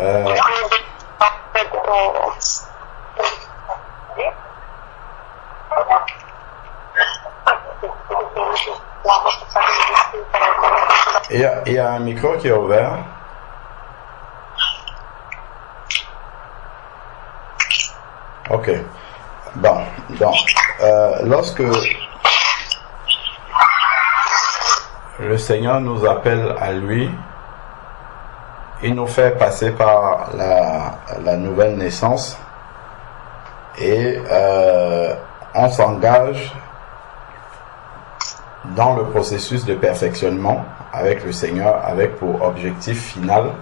Euh, il y a un micro qui est ouvert. Ok. Bon, donc, lorsque le Seigneur nous appelle à lui, il nous fait passer par la nouvelle naissance et on s'engage dans le processus de perfectionnement avec le Seigneur, avec pour objectif final,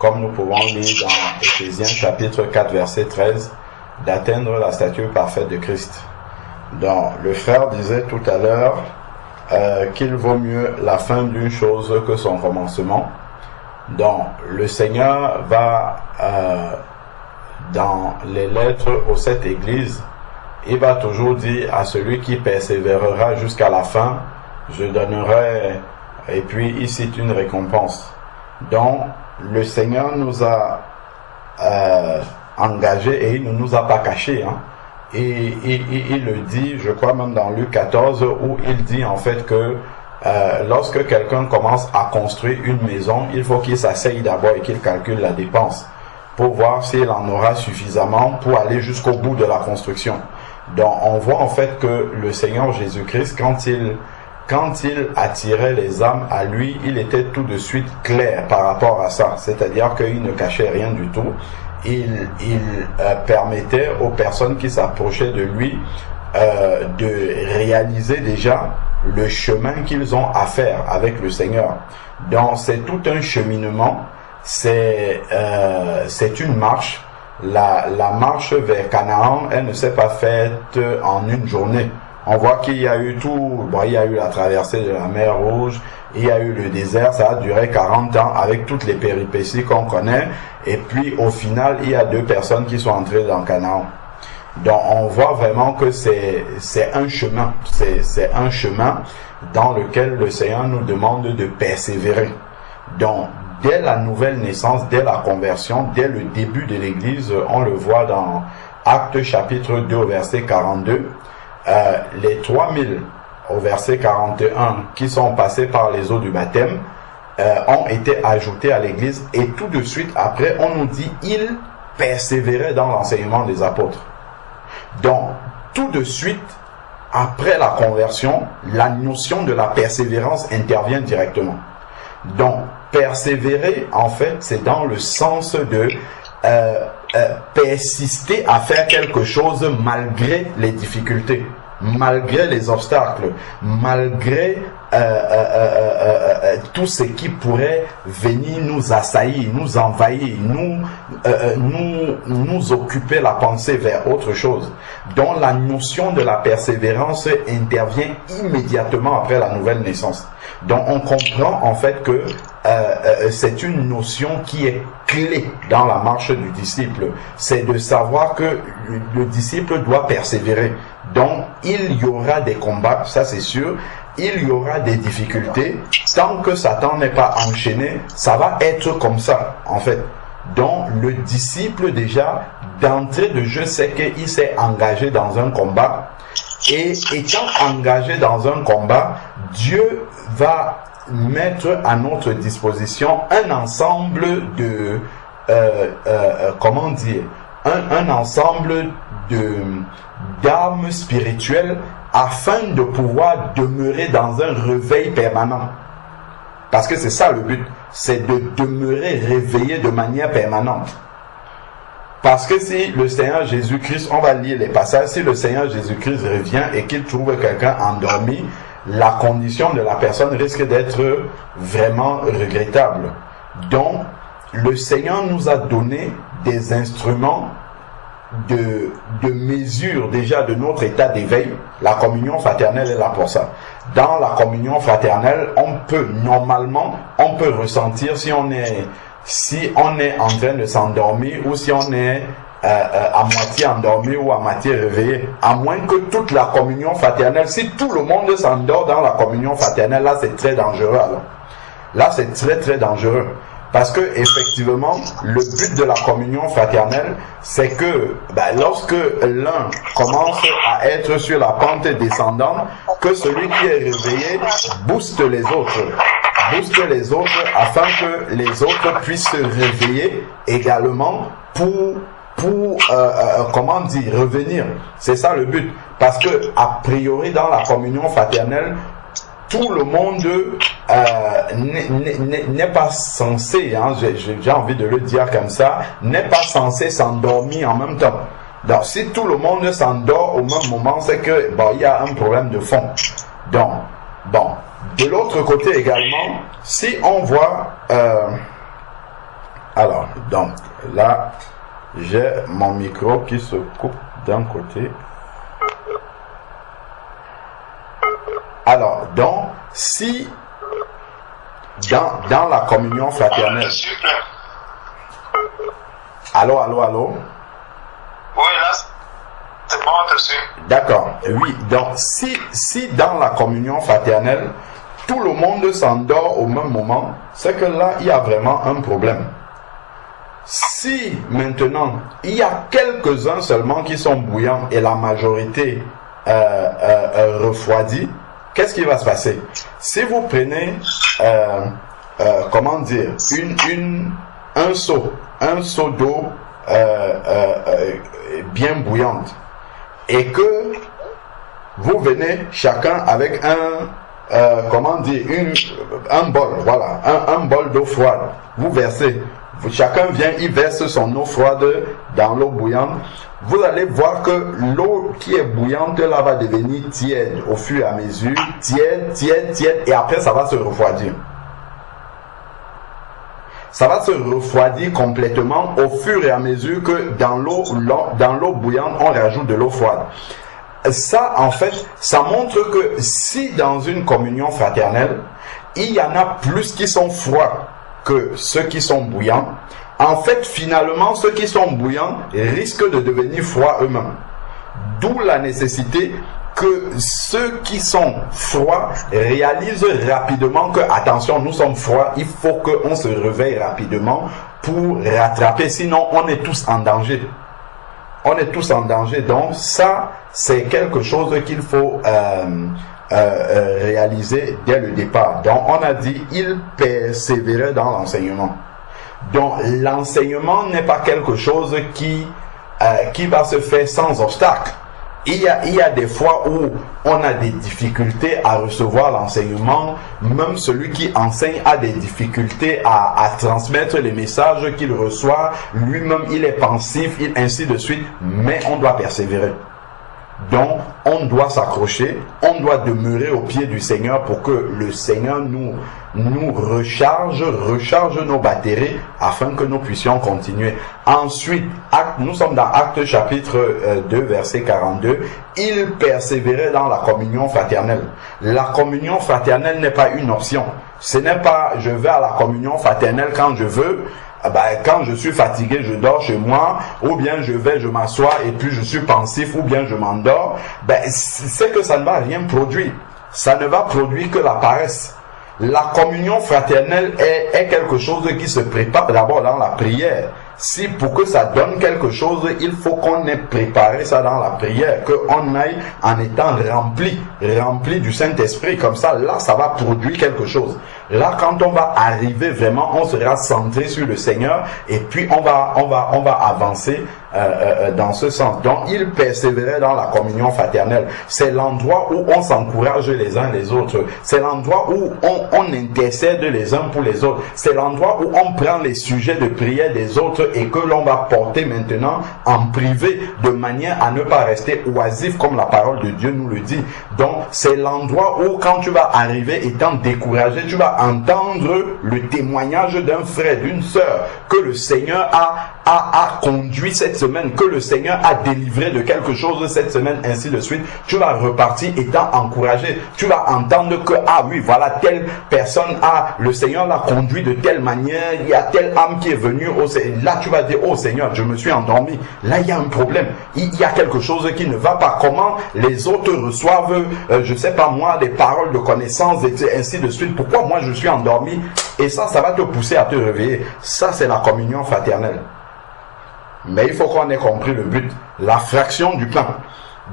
comme nous pouvons lire dans Éphésiens chapitre 4 verset 13, d'atteindre la stature parfaite de Christ. Donc, le frère disait tout à l'heure qu'il vaut mieux la fin d'une chose que son commencement. Donc, le Seigneur va, dans les lettres aux 7 églises, il va toujours dire à celui qui persévérera jusqu'à la fin, je donnerai, et puis il cite une récompense. Donc, le Seigneur nous a engagés et il ne nous a pas cachés. Hein. Et il le dit, je crois même dans Luc 14, où il dit en fait que lorsque quelqu'un commence à construire une maison, il faut qu'il s'asseye d'abord et qu'il calcule la dépense pour voir s'il en aura suffisamment pour aller jusqu'au bout de la construction. Donc on voit en fait que le Seigneur Jésus-Christ, quand il attirait les âmes à lui, il était tout de suite clair par rapport à ça. C'est-à-dire qu'il ne cachait rien du tout. Il permettait aux personnes qui s'approchaient de lui de réaliser déjà le chemin qu'ils ont à faire avec le Seigneur. Donc c'est tout un cheminement, c'est une marche. La marche vers Canaan, elle ne s'est pas faite en une journée. On voit qu'il y a eu il y a eu la traversée de la mer Rouge, il y a eu le désert, ça a duré 40 ans avec toutes les péripéties qu'on connaît. Et puis au final, il y a 2 personnes qui sont entrées dans Canaan. Donc on voit vraiment que c'est un chemin, c'est un chemin dans lequel le Seigneur nous demande de persévérer. Donc dès la nouvelle naissance, dès la conversion, dès le début de l'Église, on le voit dans Actes chapitre 2 au verset 42, les 3000 au verset 41 qui sont passés par les eaux du baptême ont été ajoutés à l'Église, et tout de suite après on nous dit ils persévéraient dans l'enseignement des apôtres. Donc tout de suite après la conversion, la notion de la persévérance intervient directement. Donc persévérer en fait c'est dans le sens de persister à faire quelque chose malgré les difficultés, malgré les obstacles, malgré tout ce qui pourrait venir nous assaillir, nous envahir, nous occuper la pensée vers autre chose. Donc la notion de la persévérance intervient immédiatement après la nouvelle naissance. Donc on comprend en fait que c'est une notion qui est clé dans la marche du disciple. C'est de savoir que le disciple doit persévérer. Donc il y aura des combats, ça c'est sûr. Il y aura des difficultés. Tant que Satan n'est pas enchaîné, ça va être comme ça en fait. Donc le disciple déjà d'entrée de jeu sait qu'il s'est engagé dans un combat. Et étant engagé dans un combat, Dieu va mettre à notre disposition un ensemble de comment dire, un ensemble d'armes spirituelles afin de pouvoir demeurer dans un réveil permanent. Parce que c'est ça le but, c'est de demeurer réveillé de manière permanente. Parce que si le Seigneur Jésus-Christ, on va lire les passages, si le Seigneur Jésus-Christ revient et qu'il trouve quelqu'un endormi, la condition de la personne risque d'être vraiment regrettable. Donc, le Seigneur nous a donné des instruments de mesure déjà de notre état d'éveil. La communion fraternelle est là pour ça. Dans la communion fraternelle, on peut ressentir si on est en train de s'endormir ou si on est à moitié endormi ou à moitié réveillé. À moins que toute la communion fraternelle, si tout le monde s'endort dans la communion fraternelle, là c'est très dangereux alors. Là c'est très très dangereux. Parce que effectivement, le but de la communion fraternelle, c'est que lorsque l'un commence à être sur la pente descendante, que celui qui est réveillé booste les autres. Booste les autres afin que les autres puissent se réveiller également pour revenir. C'est ça le but. Parce que, a priori, dans la communion fraternelle, tout le monde n'est pas censé, hein, j'ai envie de le dire comme ça, n'est pas censé s'endormir en même temps. Donc, si tout le monde s'endort au même moment, c'est que il y a un problème de fond. Donc, bon, de l'autre côté également, si on voit, alors, donc, là, j'ai mon micro qui se coupe d'un côté. Alors, donc, si dans la communion fraternelle... Allô? Oui, là, c'est bon, je suis. D'accord, oui. Donc, si dans la communion fraternelle, tout le monde s'endort au même moment, c'est que là, il y a vraiment un problème. Si maintenant, il y a quelques-uns seulement qui sont bouillants et la majorité refroidit, qu'est-ce qui va se passer? Si vous prenez, un seau d'eau bien bouillante et que vous venez chacun avec un bol, voilà, un bol d'eau froide, vous versez. Chacun vient, il verse son eau froide dans l'eau bouillante. Vous allez voir que l'eau qui est bouillante là va devenir tiède au fur et à mesure, tiède, et après ça va se refroidir. Ça va se refroidir complètement au fur et à mesure que dans l'eau bouillante, on rajoute de l'eau froide. Ça, en fait, ça montre que si dans une communion fraternelle, il y en a plus qui sont froids que ceux qui sont bouillants, en fait, finalement, ceux qui sont bouillants risquent de devenir froids eux-mêmes. D'où la nécessité que ceux qui sont froids réalisent rapidement que, attention, nous sommes froids, il faut qu'on se réveille rapidement pour rattraper, sinon on est tous en danger. On est tous en danger, donc ça, c'est quelque chose qu'il faut réaliser dès le départ. Donc on a dit, il persévérait dans l'enseignement. Donc l'enseignement n'est pas quelque chose qui va se faire sans obstacle. Il y a des fois où on a des difficultés à recevoir l'enseignement. Même celui qui enseigne a des difficultés à transmettre les messages qu'il reçoit. Lui-même, il est pensif, ainsi de suite. Mais on doit persévérer. Donc, on doit s'accrocher, on doit demeurer au pied du Seigneur pour que le Seigneur nous recharge nos batteries afin que nous puissions continuer. Ensuite, nous sommes dans Actes chapitre 2, verset 42. Il persévérait dans la communion fraternelle. La communion fraternelle n'est pas une option. Ce n'est pas je vais à la communion fraternelle quand je veux. Quand je suis fatigué, je dors chez moi, ou bien je m'assois et puis je suis pensif, ou bien je m'endors. C'est que ça ne va rien produire. Ça ne va produire que la paresse. La communion fraternelle est quelque chose qui se prépare d'abord dans la prière. Si pour que ça donne quelque chose, il faut qu'on ait préparé ça dans la prière, qu'on aille en étant rempli du Saint-Esprit. Comme ça, là, ça va produire quelque chose. Là, quand on va arriver vraiment, on sera centré sur le Seigneur et puis on va avancer dans ce sens. Donc, il persévérait dans la communion fraternelle. C'est l'endroit où on s'encourage les uns les autres. C'est l'endroit où on intercède les uns pour les autres. C'est l'endroit où on prend les sujets de prière des autres et que l'on va porter maintenant en privé de manière à ne pas rester oisif comme la parole de Dieu nous le dit. Donc, c'est l'endroit où quand tu vas arriver étant découragé, tu vas entendre le témoignage d'un frère, d'une sœur que le Seigneur a conduit cette semaine, que le Seigneur a délivré de quelque chose cette semaine, ainsi de suite. Tu vas repartir étant encouragé. Tu vas entendre que, ah oui, voilà, telle personne le Seigneur l'a conduit de telle manière, il y a telle âme qui est venue, là là tu vas dire, oh Seigneur, je me suis endormi. Là, il y a un problème. Il y a quelque chose qui ne va pas. Comment les autres reçoivent, je sais pas moi, des paroles de connaissance, et ainsi de suite. Pourquoi moi je suis endormi? Et ça va te pousser à te réveiller. Ça, c'est la communion fraternelle. Mais il faut qu'on ait compris le but. La fraction du pain.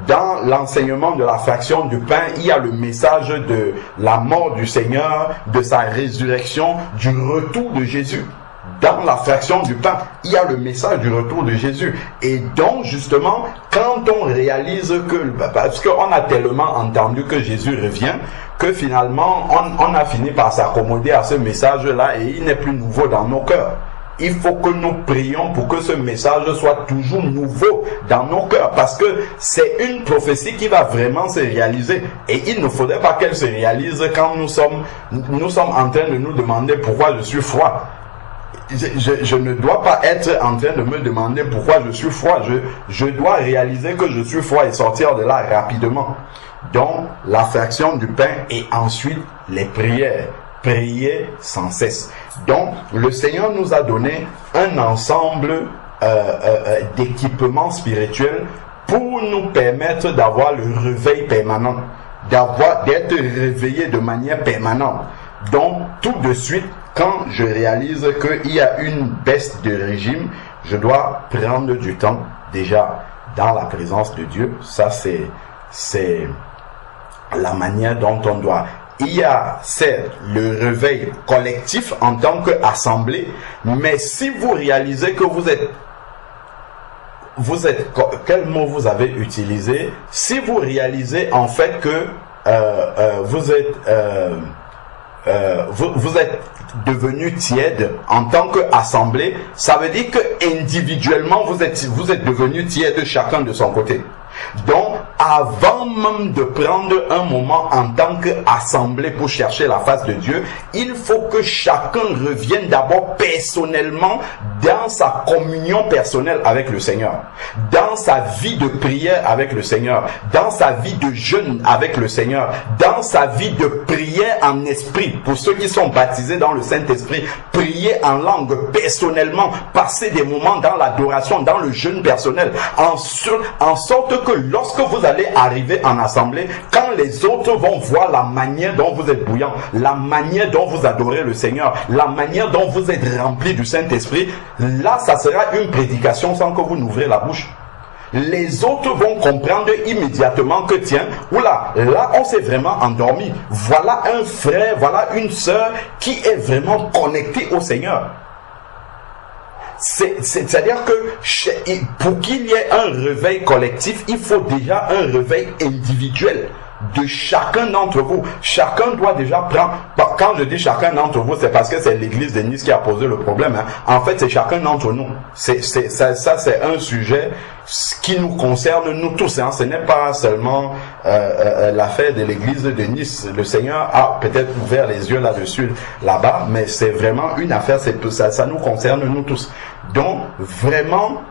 Dans l'enseignement de la fraction du pain, il y a le message de la mort du Seigneur, de sa résurrection, du retour de Jésus. Dans la fraction du pain, il y a le message du retour de Jésus. Et donc, justement, quand on réalise que, parce qu'on a tellement entendu que Jésus revient, que finalement, on a fini par s'accommoder à ce message-là et il n'est plus nouveau dans nos cœurs. Il faut que nous prions pour que ce message soit toujours nouveau dans nos cœurs, parce que c'est une prophétie qui va vraiment se réaliser. Et il ne faudrait pas qu'elle se réalise quand nous sommes en train de nous demander pourquoi je suis froid. Je ne dois pas être en train de me demander pourquoi je suis froid. Je dois réaliser que je suis froid et sortir de là rapidement. Donc, la fraction du pain et ensuite les prières. Prier sans cesse. Donc, le Seigneur nous a donné un ensemble d'équipements spirituels pour nous permettre d'avoir le réveil permanent, d'être réveillé de manière permanente. Donc, tout de suite, quand je réalise qu'il y a une baisse de régime, je dois prendre du temps déjà dans la présence de Dieu. Ça, c'est la manière dont on doit. Il y a, certes, le réveil collectif en tant qu'assemblée, mais si vous réalisez que vous êtes, quel mot vous avez utilisé? Si vous réalisez en fait que vous êtes devenu tiède en tant qu'assemblée, ça veut dire que individuellement vous êtes devenu tiède chacun de son côté. Donc, avant même de prendre un moment en tant qu'assemblée pour chercher la face de Dieu, il faut que chacun revienne d'abord personnellement dans sa communion personnelle avec le Seigneur, dans sa vie de prière avec le Seigneur, dans sa vie de jeûne avec le Seigneur, dans sa vie de prière en esprit. Pour ceux qui sont baptisés dans le Saint-Esprit, prier en langue personnellement, passer des moments dans l'adoration, dans le jeûne personnel, en sorte que lorsque vous allez arriver en assemblée, quand les autres vont voir la manière dont vous êtes bouillant, la manière dont vous adorez le Seigneur, la manière dont vous êtes rempli du Saint-Esprit, là, ça sera une prédication sans que vous n'ouvrez la bouche. Les autres vont comprendre immédiatement que tiens, oula, là on s'est vraiment endormi. Voilà un frère, voilà une sœur qui est vraiment connecté au Seigneur. C'est-à-dire que pour qu'il y ait un réveil collectif, il faut déjà un réveil individuel de chacun d'entre vous. Chacun doit déjà prendre. Quand je dis chacun d'entre vous, c'est parce que c'est l'église de Nice qui a posé le problème. En fait, c'est chacun d'entre nous. Ça, c'est un sujet qui nous concerne nous tous. Ce n'est pas seulement l'affaire de l'église de Nice. Le Seigneur a peut-être ouvert les yeux là-dessus, là-bas, mais c'est vraiment une affaire. Ça nous concerne nous tous. Donc, vraiment,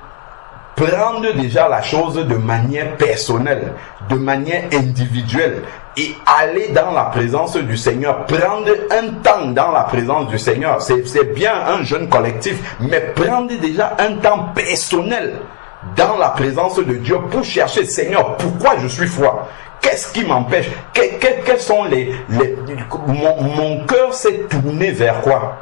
prendre déjà la chose de manière personnelle, de manière individuelle et aller dans la présence du Seigneur, prendre un temps dans la présence du Seigneur. C'est bien un jeûne collectif, mais prendre déjà un temps personnel dans la présence de Dieu pour chercher, Seigneur, pourquoi je suis froid? Qu'est-ce qui m'empêche? Quels sont mon cœur s'est tourné vers quoi?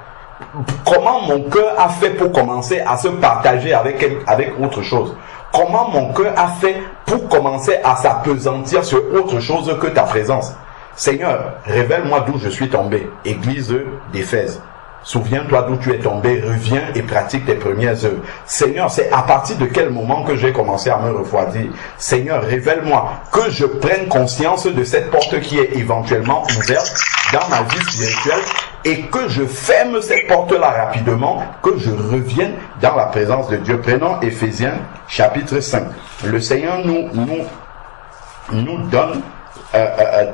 Comment mon cœur a fait pour commencer à se partager avec autre chose? Comment mon cœur a fait pour commencer à s'appesantir sur autre chose que ta présence? Seigneur, révèle-moi d'où je suis tombé. Église d'Éphèse. Souviens-toi d'où tu es tombé, reviens et pratique tes premières œuvres. Seigneur, c'est à partir de quel moment que j'ai commencé à me refroidir? Seigneur, révèle-moi, que je prenne conscience de cette porte qui est éventuellement ouverte dans ma vie spirituelle et que je ferme cette porte-là rapidement, que je revienne dans la présence de Dieu. Prenons Éphésiens chapitre 5. Le Seigneur nous donne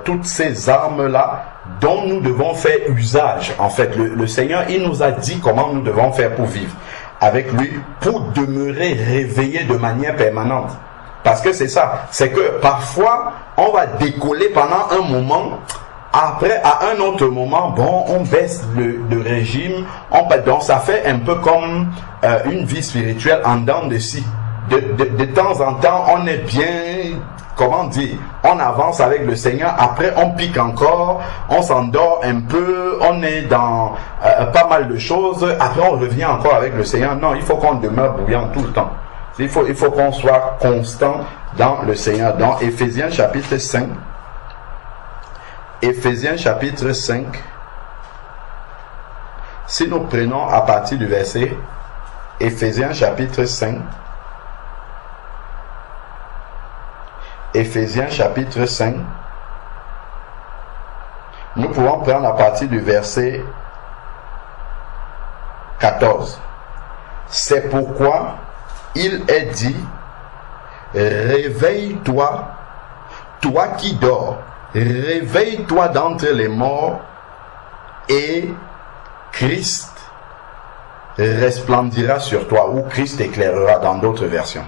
toutes ces armes-là dont nous devons faire usage. En fait, le Seigneur, il nous a dit comment nous devons faire pour vivre avec lui, pour demeurer réveillés de manière permanente. Parce que c'est ça, c'est que parfois, on va décoller pendant un moment Après, à un autre moment, bon, on baisse le régime. Donc, ça fait un peu comme une vie spirituelle en dents de scie. De temps en temps, on est bien, comment dire, on avance avec le Seigneur. Après, on pique encore, on s'endort un peu, on est dans pas mal de choses. Après, on revient encore avec le Seigneur. Non, il faut qu'on demeure bouillant tout le temps. Il faut qu'on soit constant dans le Seigneur. Dans Éphésiens chapitre 5. Éphésiens chapitre 5. Si nous prenons à partir du verset Éphésiens chapitre 5. Éphésiens chapitre 5. Nous pouvons prendre à partir du verset 14. C'est pourquoi il est dit, réveille-toi, toi qui dors, réveille-toi d'entre les morts, et Christ resplendira sur toi, ou Christ éclairera dans d'autres versions.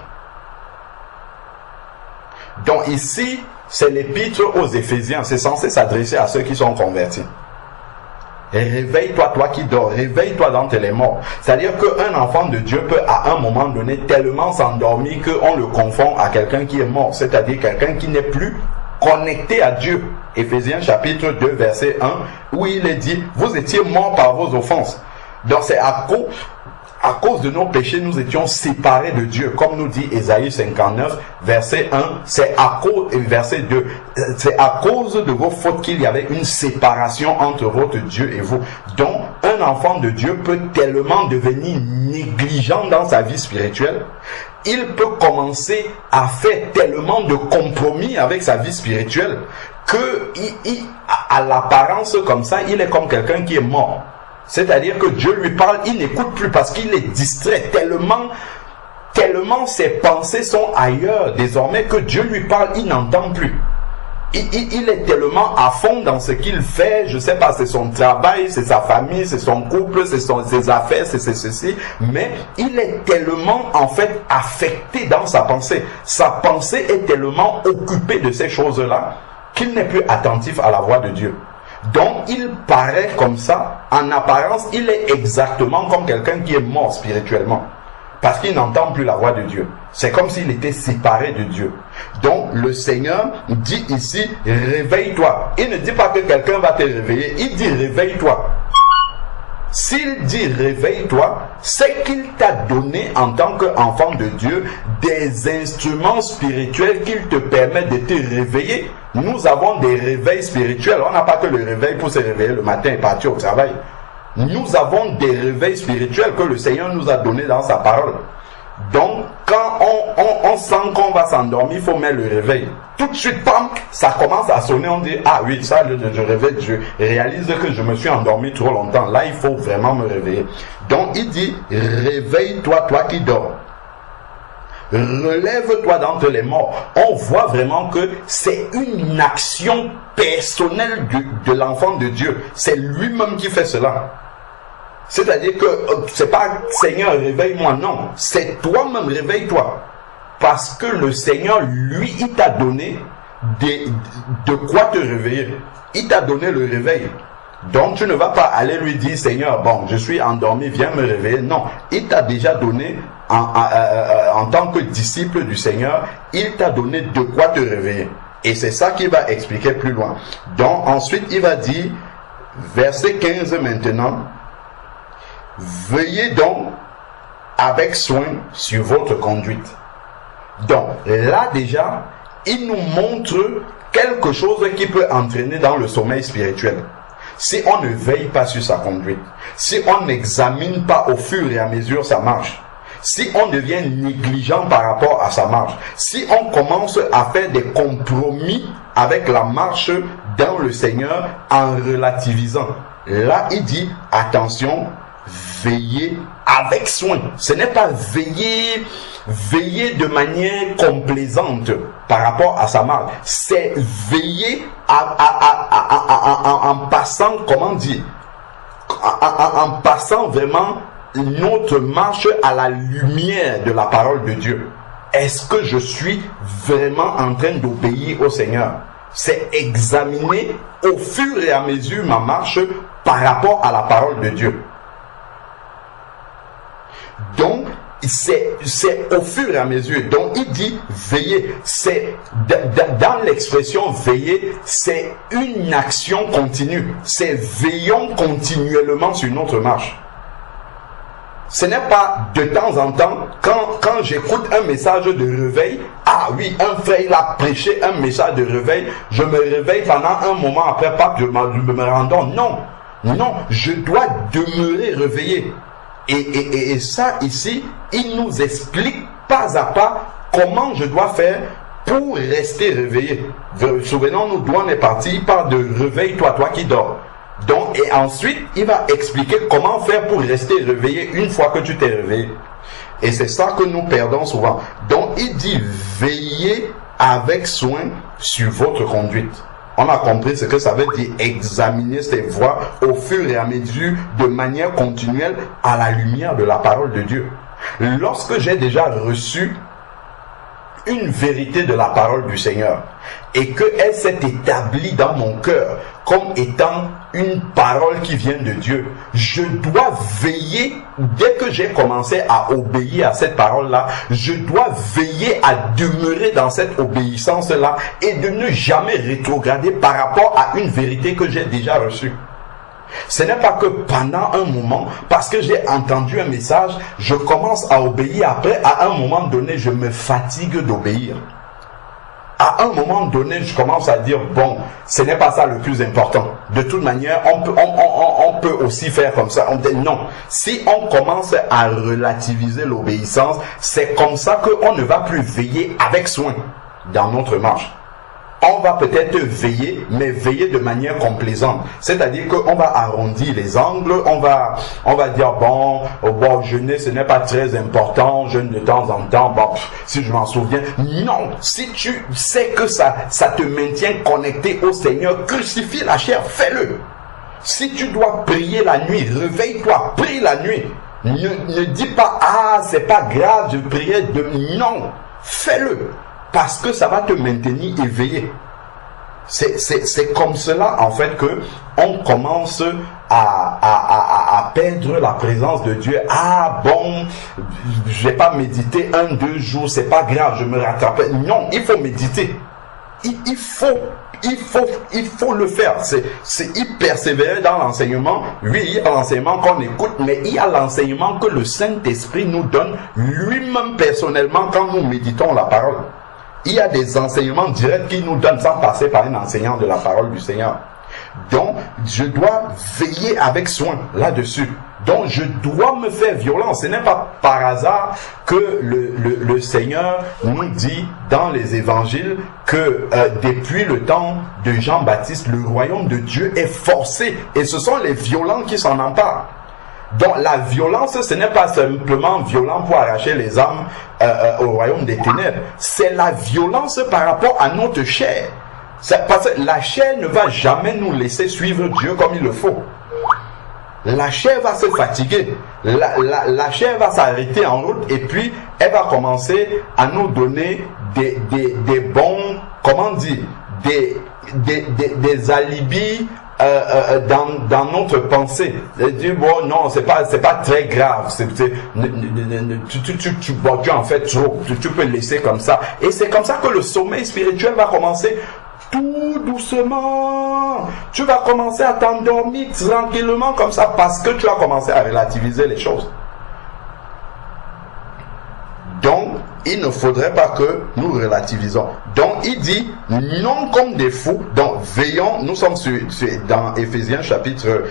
Donc ici, c'est l'épître aux Éphésiens, c'est censé s'adresser à ceux qui sont convertis. Réveille-toi, toi qui dors, réveille-toi d'entre les morts. C'est-à-dire qu'un enfant de Dieu peut à un moment donné tellement s'endormir qu'on le confond à quelqu'un qui est mort, c'est-à-dire quelqu'un qui n'est plus connecté à Dieu. Éphésiens chapitre 2 verset 1, où il est dit, vous étiez morts par vos offenses. Donc c'est à cause de nos péchés, nous étions séparés de Dieu. Comme nous dit Ésaïe 59, verset 1, c'est à cause, verset 2, c'est à cause de vos fautes qu'il y avait une séparation entre votre Dieu et vous. Donc, un enfant de Dieu peut tellement devenir négligent dans sa vie spirituelle. Il peut commencer à faire tellement de compromis avec sa vie spirituelle que, à l'apparence comme ça, il est comme quelqu'un qui est mort. C'est-à-dire que Dieu lui parle, il n'écoute plus parce qu'il est distrait tellement ses pensées sont ailleurs désormais que Dieu lui parle, il n'entend plus. Il est tellement à fond dans ce qu'il fait, je sais pas, c'est son travail, c'est sa famille, c'est son couple, c'est ses affaires, c'est ceci, mais il est tellement en fait affecté dans sa pensée. Sa pensée est tellement occupée de ces choses-là qu'il n'est plus attentif à la voix de Dieu. Donc il paraît comme ça, en apparence, il est exactement comme quelqu'un qui est mort spirituellement. Parce qu'il n'entend plus la voix de Dieu. C'est comme s'il était séparé de Dieu. Donc le Seigneur dit ici, réveille-toi. Il ne dit pas que quelqu'un va te réveiller, il dit réveille-toi. S'il dit réveille-toi, c'est qu'il t'a donné en tant qu'enfant de Dieu des instruments spirituels qui te permettent de te réveiller. Nous avons des réveils spirituels. On n'a pas que le réveil pour se réveiller le matin et partir au travail. Nous avons des réveils spirituels que le Seigneur nous a donnés dans sa parole. Donc, quand on sent qu'on va s'endormir, il faut mettre le réveil. Tout de suite, pam, ça commence à sonner, on dit, ah oui, ça, je réveille, je réalise que je me suis endormi trop longtemps. Là, il faut vraiment me réveiller. Donc, il dit, réveille-toi, toi qui dors. Relève-toi d'entre les morts. On voit vraiment que c'est une action personnelle de l'enfant de Dieu. C'est lui-même qui fait cela. C'est-à-dire que c'est pas Seigneur réveille-moi, non, c'est toi-même réveille-toi. Parce que le Seigneur, lui, il t'a donné de quoi te réveiller. Il t'a donné le réveil. Donc tu ne vas pas aller lui dire Seigneur, bon, je suis endormi, viens me réveiller. Non, il t'a déjà donné en tant que disciple du Seigneur, il t'a donné de quoi te réveiller. Et c'est ça qu'il va expliquer plus loin. Donc ensuite il va dire, verset 15 maintenant, veillez donc avec soin sur votre conduite. Donc là déjà, il nous montre quelque chose qui peut entraîner dans le sommeil spirituel. Si on ne veille pas sur sa conduite, si on n'examine pas au fur et à mesure sa marche, si on devient négligent par rapport à sa marche, si on commence à faire des compromis avec la marche dans le Seigneur en relativisant, là il dit attention, veillez avec soin. Ce n'est pas veiller de manière complaisante par rapport à sa marche. C'est veiller en passant, comment dire, en passant vraiment notre marche à la lumière de la parole de Dieu. Est-ce que je suis vraiment en train d'obéir au Seigneur? c'est examiner au fur et à mesure ma marche par rapport à la parole de Dieu. Donc, c'est au fur et à mesure. Donc, il dit veiller. C'est dans l'expression veiller, c'est une action continue. C'est veillons continuellement sur notre marche. Ce n'est pas de temps en temps, quand j'écoute un message de réveil, ah oui, un frère il a prêché un message de réveil, je me réveille pendant un moment après, pas que je me rendonne. Non, non, je dois demeurer réveillé. Et ça ici, il nous explique pas à pas comment je dois faire pour rester réveillé. Souvenons-nous d'où on est parti, il parle de réveille-toi, toi qui dors. Donc, et ensuite, il va expliquer comment faire pour rester réveillé une fois que tu t'es réveillé. Et c'est ça que nous perdons souvent. Donc, il dit veillez avec soin sur votre conduite. On a compris ce que ça veut dire examiner ses voies au fur et à mesure de manière continuelle à la lumière de la parole de Dieu. Lorsque j'ai déjà reçu une vérité de la parole du Seigneur et qu'elle s'est établie dans mon cœur comme étant une parole qui vient de Dieu, je dois veiller, dès que j'ai commencé à obéir à cette parole-là, je dois veiller à demeurer dans cette obéissance-là et de ne jamais rétrograder par rapport à une vérité que j'ai déjà reçue. Ce n'est pas que pendant un moment, parce que j'ai entendu un message, je commence à obéir. Après, à un moment donné, je me fatigue d'obéir. À un moment donné, je commence à dire, bon, ce n'est pas ça le plus important. De toute manière, on peut aussi faire comme ça. On dit non. Si on commence à relativiser l'obéissance, c'est comme ça qu'on ne va plus veiller avec soin dans notre marche. On va peut-être veiller, mais veiller de manière complaisante. C'est-à-dire qu'on va arrondir les angles, on va dire, bon, jeûner, ce n'est pas très important, jeûne de temps en temps, bon, si je m'en souviens. Non, si tu sais que ça te maintient connecté au Seigneur, crucifie la chair, fais-le. Si tu dois prier la nuit, réveille-toi, prie la nuit. Ne dis pas, ah, c'est pas grave, je prierai de... Non, fais-le. Parce que ça va te maintenir éveillé. C'est comme cela, en fait, que on commence à perdre la présence de Dieu. Ah bon, je vais pas méditer 1-2 jours, c'est pas grave, je me rattrape. Non, il faut méditer. Il faut le faire. Il persévérer dans l'enseignement. Oui, il y a l'enseignement qu'on écoute, mais il y a l'enseignement que le Saint-Esprit nous donne lui-même personnellement quand nous méditons la parole. Il y a des enseignements directs qu'il nous donne sans passer par un enseignant de la parole du Seigneur. Donc, je dois veiller avec soin là-dessus. Donc, je dois me faire violence. Ce n'est pas par hasard que le Seigneur nous dit dans les évangiles que depuis le temps de Jean-Baptiste, le royaume de Dieu est forcé. Et ce sont les violents qui s'en emparent. Donc la violence, ce n'est pas simplement violent pour arracher les âmes au royaume des ténèbres. C'est la violence par rapport à notre chair. Parce que la chair ne va jamais nous laisser suivre Dieu comme il le faut. La chair va se fatiguer. La chair va s'arrêter en route et puis elle va commencer à nous donner des bons, comment dire, des alibis dans notre pensée. Dire bon non, c'est pas très grave, tu en fais trop, tu peux laisser comme ça. Et c'est comme ça que le sommeil spirituel va commencer tout doucement. Tu vas commencer à t'endormir tranquillement comme ça parce que tu as commencé à relativiser les choses. Donc, il ne faudrait pas que nous relativisons. Donc, il dit, non comme des fous. Donc, veillons, nous sommes dans Éphésiens chapitre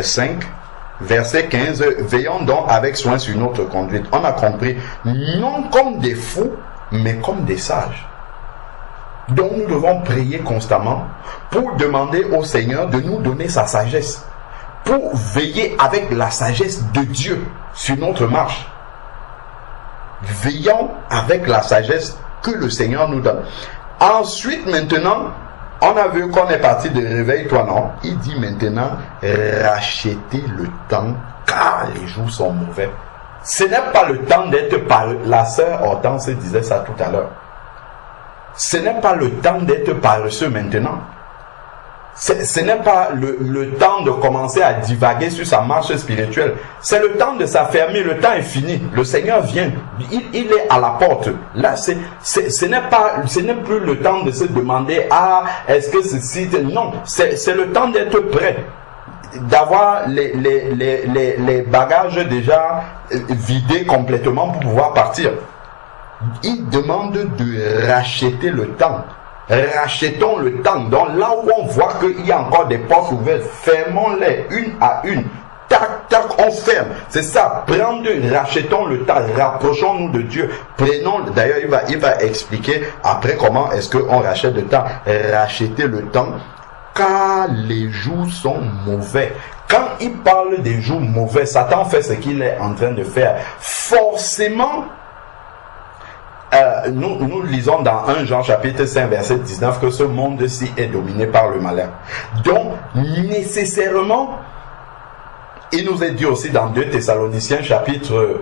5, verset 15. Veillons donc avec soin sur notre conduite. On a compris, non comme des fous, mais comme des sages. Donc, nous devons prier constamment pour demander au Seigneur de nous donner sa sagesse. Pour veiller avec la sagesse de Dieu sur notre marche. Veillons avec la sagesse que le Seigneur nous donne. Ensuite, maintenant, on a vu qu'on est parti de réveil-toi, non? Il dit maintenant, rachetez le temps, car les jours sont mauvais. Ce n'est pas le temps d'être parlé. La sœur Hortense disait ça tout à l'heure. Ce n'est pas le temps d'être paresseux maintenant. Ce n'est pas le temps de commencer à divaguer sur sa marche spirituelle. C'est le temps de s'affermir. Le temps est fini. Le Seigneur vient. Il est à la porte. Là, ce n'est plus le temps de se demander, ah, est-ce que ceci... Non, c'est le temps d'être prêt. D'avoir les bagages déjà vidés complètement pour pouvoir partir. Il demande de racheter le temps. Rachetons le temps. Donc là où on voit qu'il y a encore des portes ouvertes, fermons-les une à une. Tac, tac, on ferme. C'est ça. Rachetons le temps. Rapprochons-nous de Dieu. Prenons, d'ailleurs, il va expliquer après comment est-ce qu'on rachète le temps. Racheter le temps, car les jours sont mauvais. Quand il parle des jours mauvais, Satan fait ce qu'il est en train de faire. Forcément, nous lisons dans 1 Jean chapitre 5 verset 19 que ce monde-ci est dominé par le malin. Donc, nécessairement, il nous est dit aussi dans 2 Thessaloniciens chapitre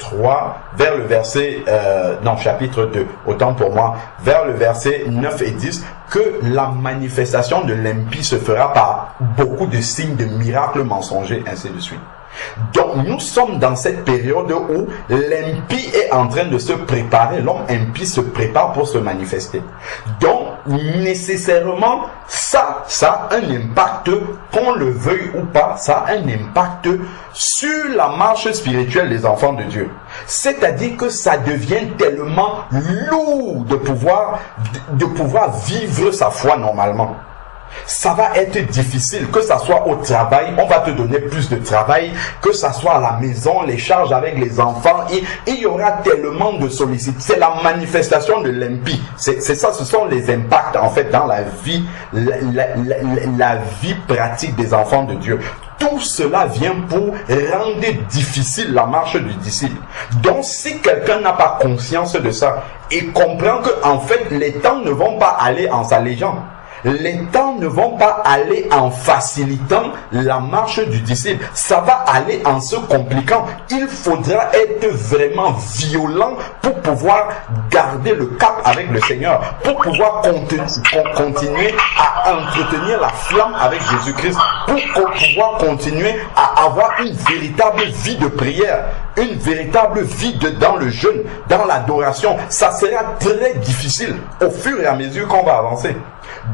3, vers le verset, chapitre 2, autant pour moi, vers le verset 9 et 10, que la manifestation de l'impie se fera par beaucoup de signes, de miracles mensongers, ainsi de suite. Donc nous sommes dans cette période où l'impie est en train de se préparer, l'homme impie se prépare pour se manifester. Donc nécessairement ça a un impact, qu'on le veuille ou pas, ça a un impact sur la marche spirituelle des enfants de Dieu. C'est-à-dire que ça devient tellement lourd de pouvoir vivre sa foi normalement. Ça va être difficile, que ça soit au travail, on va te donner plus de travail, que ça soit à la maison, les charges avec les enfants, il y aura tellement de sollicitude. C'est la manifestation de l'impie. C'est ça, ce sont les impacts en fait dans la vie, la vie pratique des enfants de Dieu. Tout cela vient pour rendre difficile la marche du disciple. Donc si quelqu'un n'a pas conscience de ça et comprend que en fait les temps ne vont pas aller en s'allégeant, les temps ne vont pas aller en facilitant la marche du disciple. Ça va aller en se compliquant. Il faudra être vraiment violent pour pouvoir garder le cap avec le Seigneur, pour pouvoir continuer à entretenir la flamme avec Jésus-Christ, pour pouvoir continuer à avoir une véritable vie de prière, une véritable vie dans le jeûne, dans l'adoration. Ça sera très difficile au fur et à mesure qu'on va avancer.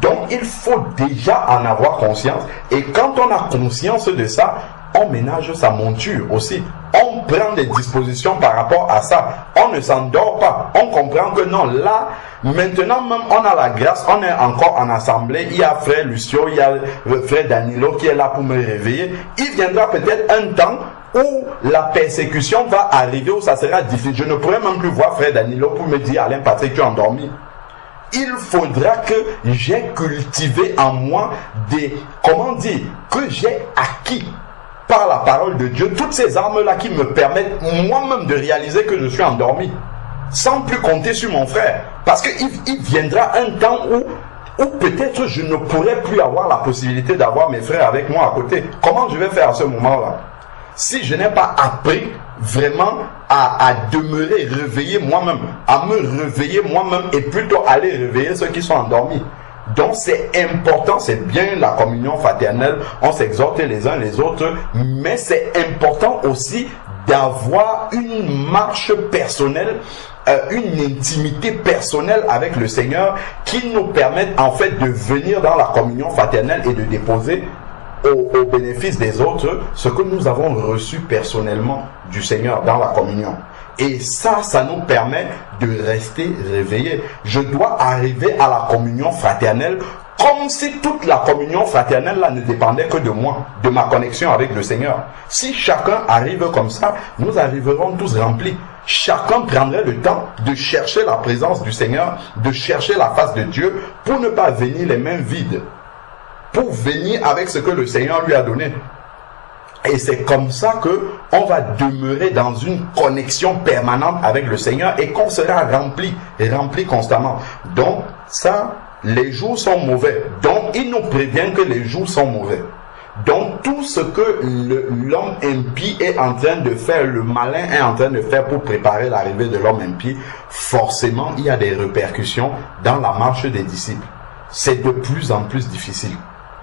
Donc il faut déjà en avoir conscience, et quand on a conscience de ça, on ménage sa monture aussi. On prend des dispositions par rapport à ça. On ne s'endort pas. On comprend que non, là, maintenant même, on a la grâce, on est encore en assemblée. Il y a frère Lucio, il y a frère Danilo qui est là pour me réveiller. Il viendra peut-être un temps où la persécution va arriver, où ça sera difficile. Je ne pourrai même plus voir frère Danilo pour me dire, Alain Patrick, tu es endormi. Il faudra que j'ai cultivé en moi que j'ai acquis par la parole de Dieu toutes ces armes-là qui me permettent moi-même de réaliser que je suis endormi, sans plus compter sur mon frère. Parce qu'il viendra un temps où peut-être je ne pourrai plus avoir la possibilité d'avoir mes frères avec moi à côté. Comment je vais faire à ce moment-là? Si je n'ai pas appris vraiment à demeurer réveillé moi-même, à me réveiller moi-même et plutôt aller réveiller ceux qui sont endormis. Donc c'est important, c'est bien la communion fraternelle, on s'exhorte les uns les autres, mais c'est important aussi d'avoir une marche personnelle, une intimité personnelle avec le Seigneur qui nous permette en fait de venir dans la communion fraternelle et de déposer au bénéfice des autres ce que nous avons reçu personnellement du Seigneur dans la communion. Et ça nous permet de rester réveillés. Je dois arriver à la communion fraternelle comme si toute la communion fraternelle là ne dépendait que de moi, de ma connexion avec le Seigneur. Si chacun arrive comme ça, nous arriverons tous remplis. Chacun prendrait le temps de chercher la présence du Seigneur, de chercher la face de Dieu pour ne pas venir les mains vides, pour venir avec ce que le Seigneur lui a donné. Et c'est comme ça que on va demeurer dans une connexion permanente avec le Seigneur et qu'on sera rempli constamment. Donc ça, les jours sont mauvais. Donc il nous prévient que les jours sont mauvais. Donc tout ce que l'homme impie est en train de faire, le malin est en train de faire pour préparer l'arrivée de l'homme impie, forcément il y a des répercussions dans la marche des disciples. C'est de plus en plus difficile.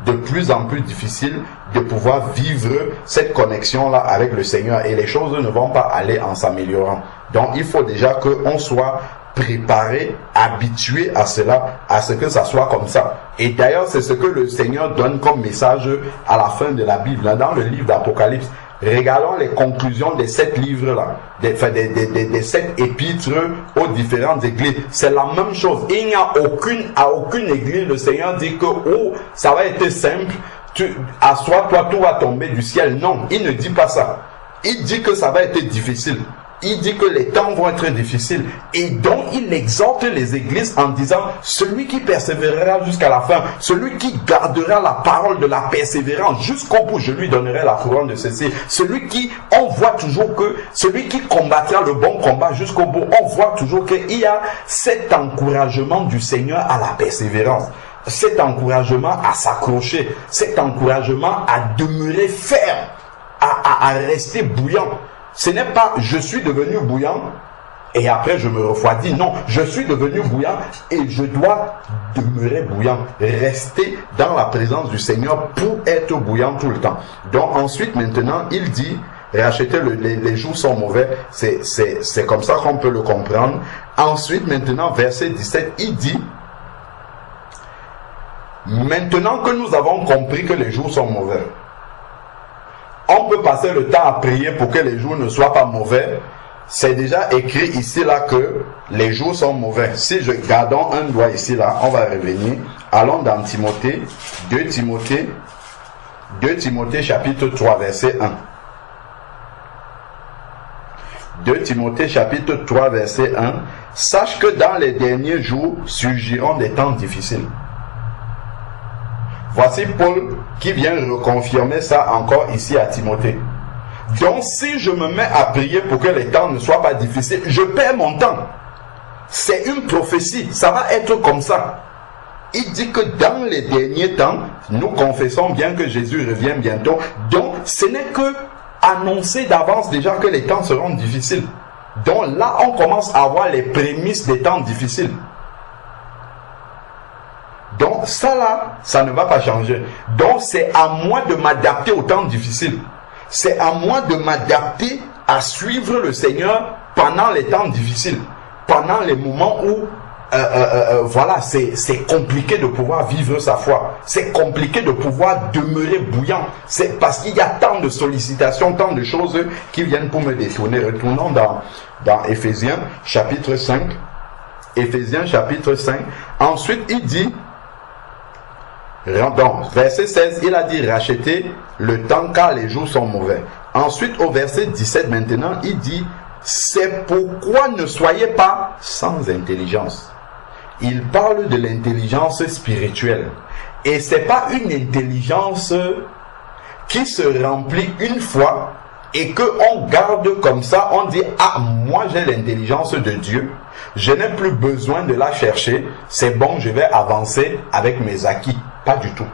De plus en plus difficile de pouvoir vivre cette connexion-là avec le Seigneur. Et les choses ne vont pas aller en s'améliorant. Donc il faut déjà qu'on soit préparé, habitué à cela, à ce que ça soit comme ça. Et d'ailleurs, c'est ce que le Seigneur donne comme message à la fin de la Bible. Dans le livre d'Apocalypse, regardons les conclusions des 7 livres-là, des 7 épîtres aux différentes églises. C'est la même chose. Il n'y a à aucune église, le Seigneur dit que oh, ça va être simple, assois-toi, tout va tomber du ciel. Non, il ne dit pas ça. Il dit que ça va être difficile. Il dit que les temps vont être difficiles. Et donc, il exhorte les églises en disant, celui qui persévérera jusqu'à la fin, celui qui gardera la parole de la persévérance jusqu'au bout, je lui donnerai la couronne de ceci. Celui qui, on voit toujours que, celui qui combattra le bon combat jusqu'au bout, on voit toujours qu'il y a cet encouragement du Seigneur à la persévérance. Cet encouragement à s'accrocher, cet encouragement à demeurer ferme, à rester bouillant. Ce n'est pas « je suis devenu bouillant et après je me refroidis ». Non, je suis devenu bouillant et je dois demeurer bouillant. Rester dans la présence du Seigneur pour être bouillant tout le temps. Donc ensuite, maintenant, il dit « racheter les jours sont mauvais ». C'est comme ça qu'on peut le comprendre. Ensuite, maintenant, verset 17, il dit « maintenant que nous avons compris que les jours sont mauvais ». On peut passer le temps à prier pour que les jours ne soient pas mauvais. C'est déjà écrit ici là que les jours sont mauvais. Si je gardons un doigt ici là, on va revenir. Allons dans Timothée, 2 Timothée chapitre 3 verset 1. 2 Timothée chapitre 3 verset 1. Sache que dans les derniers jours surgiront des temps difficiles. Voici Paul qui vient reconfirmer ça encore ici à Timothée. Donc si je me mets à prier pour que les temps ne soient pas difficiles, je perds mon temps. C'est une prophétie, ça va être comme ça. Il dit que dans les derniers temps, nous confessons bien que Jésus revient bientôt. Donc ce n'est que annoncer d'avance déjà que les temps seront difficiles. Donc là on commence à voir les prémices des temps difficiles. Donc ça là, ça ne va pas changer. Donc c'est à moi de m'adapter aux temps difficiles. C'est à moi de m'adapter à suivre le Seigneur pendant les temps difficiles. Pendant les moments où voilà, c'est compliqué de pouvoir vivre sa foi. C'est compliqué de pouvoir demeurer bouillant. C'est parce qu'il y a tant de sollicitations, tant de choses qui viennent pour me détourner. Retournons dans Éphésiens chapitre 5. Éphésiens chapitre 5. Ensuite il dit, donc, verset 16, il a dit racheter le temps car les jours sont mauvais. Ensuite, au verset 17 maintenant, il dit c'est pourquoi ne soyez pas sans intelligence. Il parle de l'intelligence spirituelle. Et ce n'est pas une intelligence qui se remplit une fois et qu'on garde comme ça, on dit ah, moi j'ai l'intelligence de Dieu. Je n'ai plus besoin de la chercher. C'est bon, je vais avancer avec mes acquis. Pas du tout.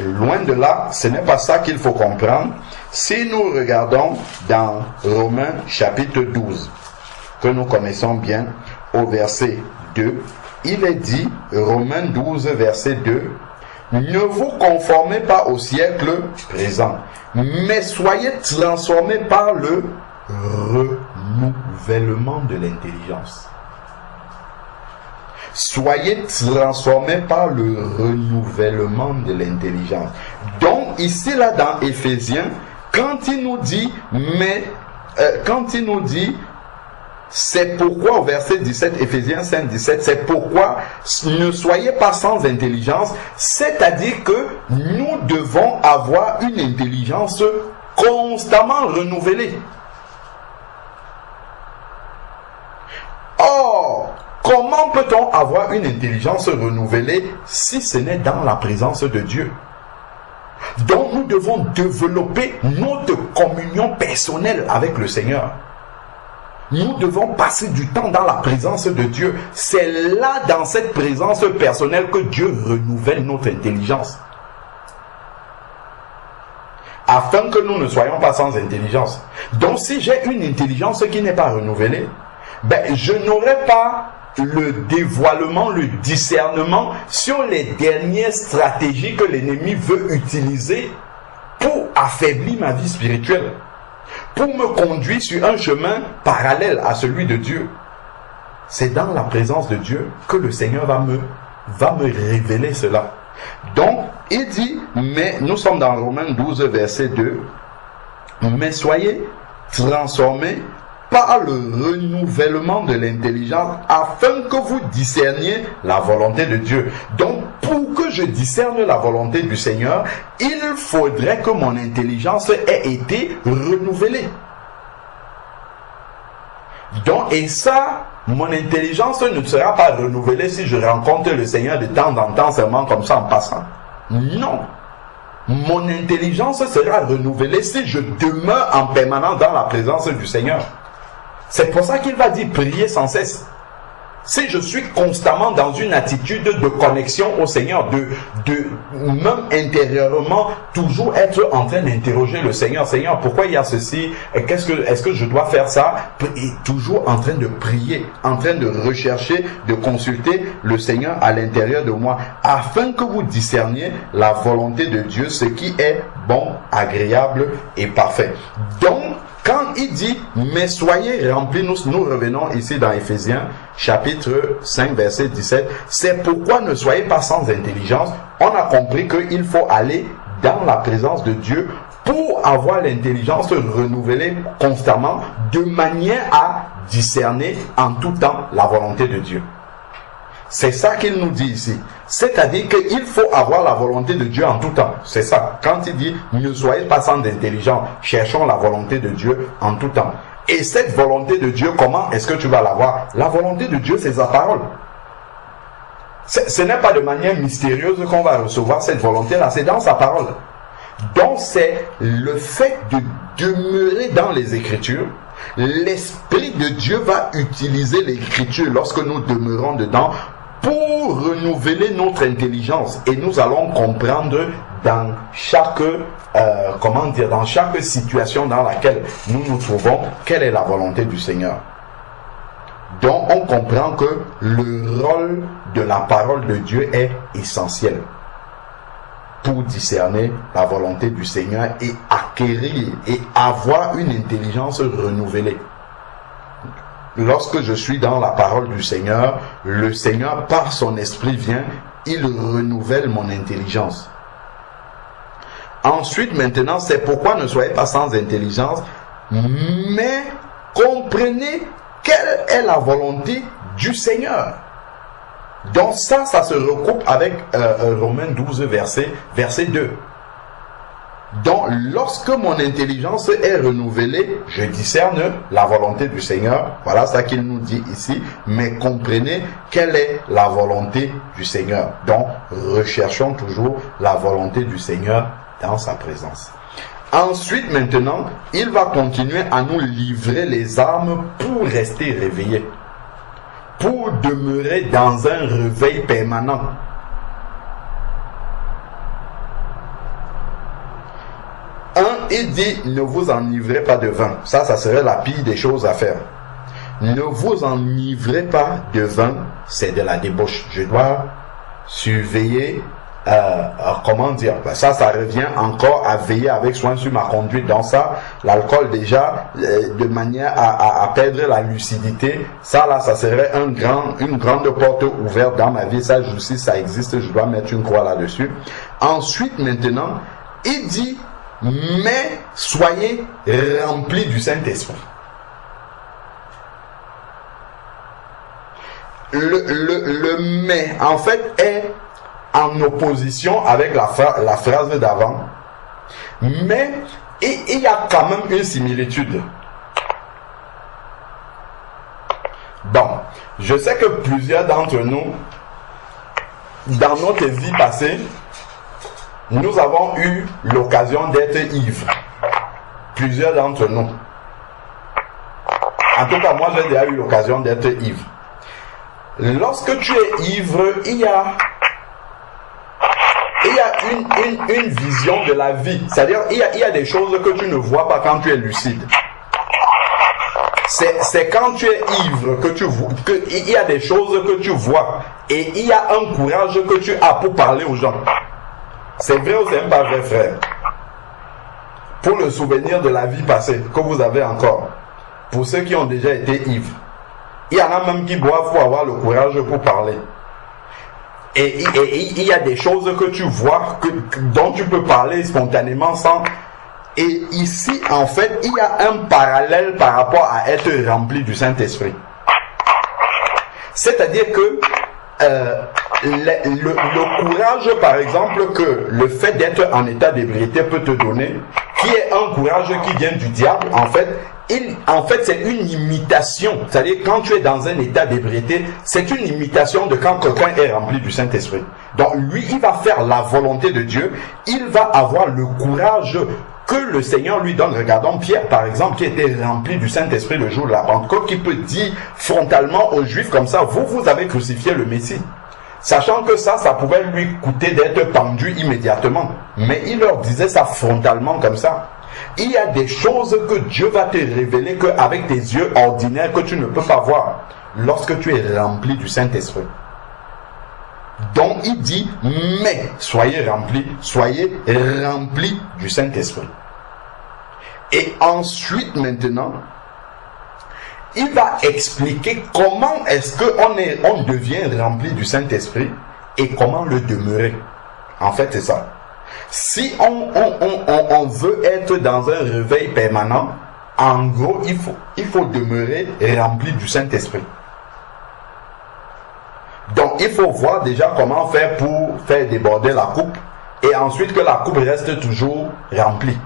Loin de là, ce n'est pas ça qu'il faut comprendre. Si nous regardons dans Romains chapitre 12, que nous connaissons bien, au verset 2, il est dit, Romains 12, verset 2, ne vous conformez pas au siècle présent, mais soyez transformés par le renouvellement de l'intelligence. Soyez transformés par le renouvellement de l'intelligence. Donc ici là dans Éphésiens, quand il nous dit c'est pourquoi au verset 17, Éphésiens 5, 17, c'est pourquoi ne soyez pas sans intelligence, c'est-à-dire que nous devons avoir une intelligence constamment renouvelée. Or, comment peut-on avoir une intelligence renouvelée si ce n'est dans la présence de Dieu? Donc nous devons développer notre communion personnelle avec le Seigneur. Nous devons passer du temps dans la présence de Dieu. C'est là, dans cette présence personnelle, que Dieu renouvelle notre intelligence. afin que nous ne soyons pas sans intelligence. Donc si j'ai une intelligence qui n'est pas renouvelée, ben, je n'aurai pas le dévoilement, le discernement sur les dernières stratégies que l'ennemi veut utiliser pour affaiblir ma vie spirituelle, pour me conduire sur un chemin parallèle à celui de Dieu. C'est dans la présence de Dieu que le Seigneur va me révéler cela. Donc, il dit, mais nous sommes dans Romains 12, verset 2, mais soyez transformés par le renouvellement de l'intelligence afin que vous discerniez la volonté de Dieu. Donc, pour que je discerne la volonté du Seigneur, il faudrait que mon intelligence ait été renouvelée. Donc, et ça, mon intelligence ne sera pas renouvelée si je rencontre le Seigneur de temps en temps seulement comme ça en passant. Non. Mon intelligence sera renouvelée si je demeure en permanence dans la présence du Seigneur. C'est pour ça qu'il va dire prier sans cesse. Si je suis constamment dans une attitude de connexion au Seigneur, de même intérieurement, toujours être en train d'interroger le Seigneur. Seigneur, pourquoi il y a ceci? Est-ce que je dois faire ça? Et toujours en train de prier, en train de rechercher, de consulter le Seigneur à l'intérieur de moi, afin que vous discerniez la volonté de Dieu, ce qui est bon, agréable et parfait. Donc, quand il dit, mais soyez remplis, nous revenons ici dans Éphésiens, chapitre 5, verset 17, c'est pourquoi ne soyez pas sans intelligence. On a compris qu'il faut aller dans la présence de Dieu pour avoir l'intelligence renouvelée constamment, de manière à discerner en tout temps la volonté de Dieu. C'est ça qu'il nous dit ici. C'est-à-dire qu'il faut avoir la volonté de Dieu en tout temps. C'est ça. Quand il dit « Ne soyez pas sans intelligence, cherchons la volonté de Dieu en tout temps ». Et cette volonté de Dieu, comment est-ce que tu vas l'avoir? La volonté de Dieu, c'est sa parole. Ce n'est pas de manière mystérieuse qu'on va recevoir cette volonté-là, c'est dans sa parole. Donc c'est le fait de demeurer dans les Écritures. L'Esprit de Dieu va utiliser l'Écriture lorsque nous demeurons dedans pour renouveler notre intelligence, et nous allons comprendre dans chaque dans chaque situation dans laquelle nous nous trouvons, quelle est la volonté du Seigneur. Donc on comprend que le rôle de la parole de Dieu est essentiel pour discerner la volonté du Seigneur et acquérir et avoir une intelligence renouvelée. Lorsque je suis dans la parole du Seigneur, le Seigneur, par son esprit, vient, il renouvelle mon intelligence. Ensuite, maintenant, c'est pourquoi ne soyez pas sans intelligence, mais comprenez quelle est la volonté du Seigneur. Donc ça se recoupe avec Romains 12, verset 2. Donc, lorsque mon intelligence est renouvelée, je discerne la volonté du Seigneur. Voilà ce qu'il nous dit ici. Mais comprenez quelle est la volonté du Seigneur. Donc, recherchons toujours la volonté du Seigneur dans sa présence. Ensuite, maintenant, il va continuer à nous livrer les armes pour rester réveillés, pour demeurer dans un réveil permanent. Il dit, ne vous enivrez pas de vin. Ça serait la pire des choses à faire. Ne vous enivrez pas de vin, c'est de la débauche. Je dois surveiller, comment dire, ça revient encore à veiller avec soin sur ma conduite. Dans ça, l'alcool déjà, de manière à perdre la lucidité, ça serait une grande porte ouverte dans ma vie. Ça, si ça existe, je dois mettre une croix là-dessus. Ensuite, maintenant, il dit, mais soyez remplis du Saint-Esprit. Le mais, en fait, est en opposition avec la phrase d'avant. Mais il y a quand même une similitude. Bon, je sais que plusieurs d'entre nous, dans notre vie passée, nous avons eu l'occasion d'être ivres. Plusieurs d'entre nous. En tout cas, moi, j'ai déjà eu l'occasion d'être ivre. Lorsque tu es ivre, il y a une vision de la vie. C'est-à-dire, il y a des choses que tu ne vois pas quand tu es lucide. C'est quand tu es ivre que tu vois, il y a des choses que tu vois. Et il y a un courage que tu as pour parler aux gens. C'est vrai ou c'est même pas vrai, frère? Pour le souvenir de la vie passée que vous avez encore. Pour ceux qui ont déjà été ivres. Il y en a même qui boivent pour avoir le courage pour parler. Et il y a des choses que tu vois, dont tu peux parler spontanément sans... Et ici, en fait, il y a un parallèle par rapport à être rempli du Saint-Esprit. C'est-à-dire que le courage, par exemple, que le fait d'être en état d'ébriété peut te donner, qui est un courage qui vient du diable, en fait, c'est une imitation. C'est-à-dire, quand tu es dans un état d'ébriété, c'est une imitation de quand quelqu'un est rempli du Saint-Esprit. Donc, lui, il va faire la volonté de Dieu. Il va avoir le courage que le Seigneur lui donne. Regardons Pierre, par exemple, qui était rempli du Saint-Esprit le jour de la Pentecôte, qui peut dire frontalement aux Juifs comme ça, vous avez crucifié le Messie. Sachant que ça pouvait lui coûter d'être pendu immédiatement. Mais il leur disait ça frontalement comme ça. Il y a des choses que Dieu va te révéler qu'avec tes yeux ordinaires que tu ne peux pas voir lorsque tu es rempli du Saint-Esprit. Donc il dit, mais soyez remplis du Saint-Esprit. Et ensuite maintenant, il va expliquer comment est-ce qu'on devient rempli du Saint-Esprit et comment le demeurer. En fait, c'est ça. Si on veut être dans un réveil permanent, en gros, il faut demeurer rempli du Saint-Esprit. Donc, il faut voir déjà comment faire pour faire déborder la coupe et ensuite que la coupe reste toujours remplie.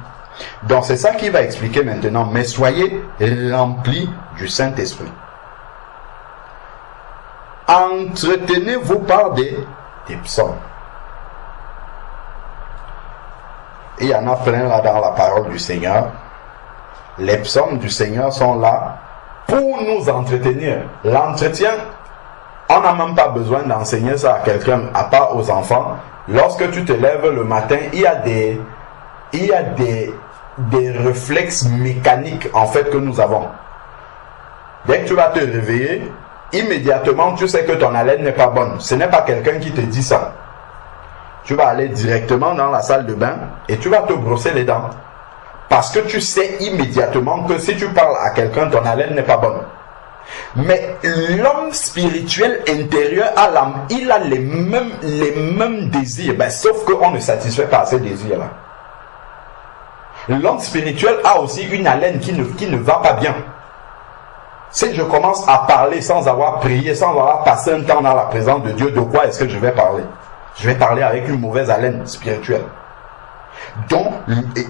Donc, c'est ça qu'il va expliquer maintenant. Mais soyez remplis du Saint-Esprit. Entretenez-vous par des psaumes. Il y en a plein là dans la parole du Seigneur. Les psaumes du Seigneur sont là pour nous entretenir. L'entretien, on n'a même pas besoin d'enseigner ça à quelqu'un, à part aux enfants. Lorsque tu te lèves le matin, il y a des réflexes mécaniques en fait que nous avons. Dès que tu vas te réveiller, immédiatement tu sais que ton haleine n'est pas bonne. Ce n'est pas quelqu'un qui te dit ça. Tu vas aller directement dans la salle de bain et tu vas te brosser les dents. Parce que tu sais immédiatement que si tu parles à quelqu'un, ton haleine n'est pas bonne. Mais l'homme spirituel intérieur a l'âme, il a les mêmes désirs, sauf qu'on ne satisfait pas ces désirs-là. L'homme spirituel a aussi une haleine qui ne va pas bien. Si je commence à parler sans avoir prié, sans avoir passé un temps dans la présence de Dieu, de quoi est-ce que je vais parler? Je vais parler avec une mauvaise haleine spirituelle. Donc,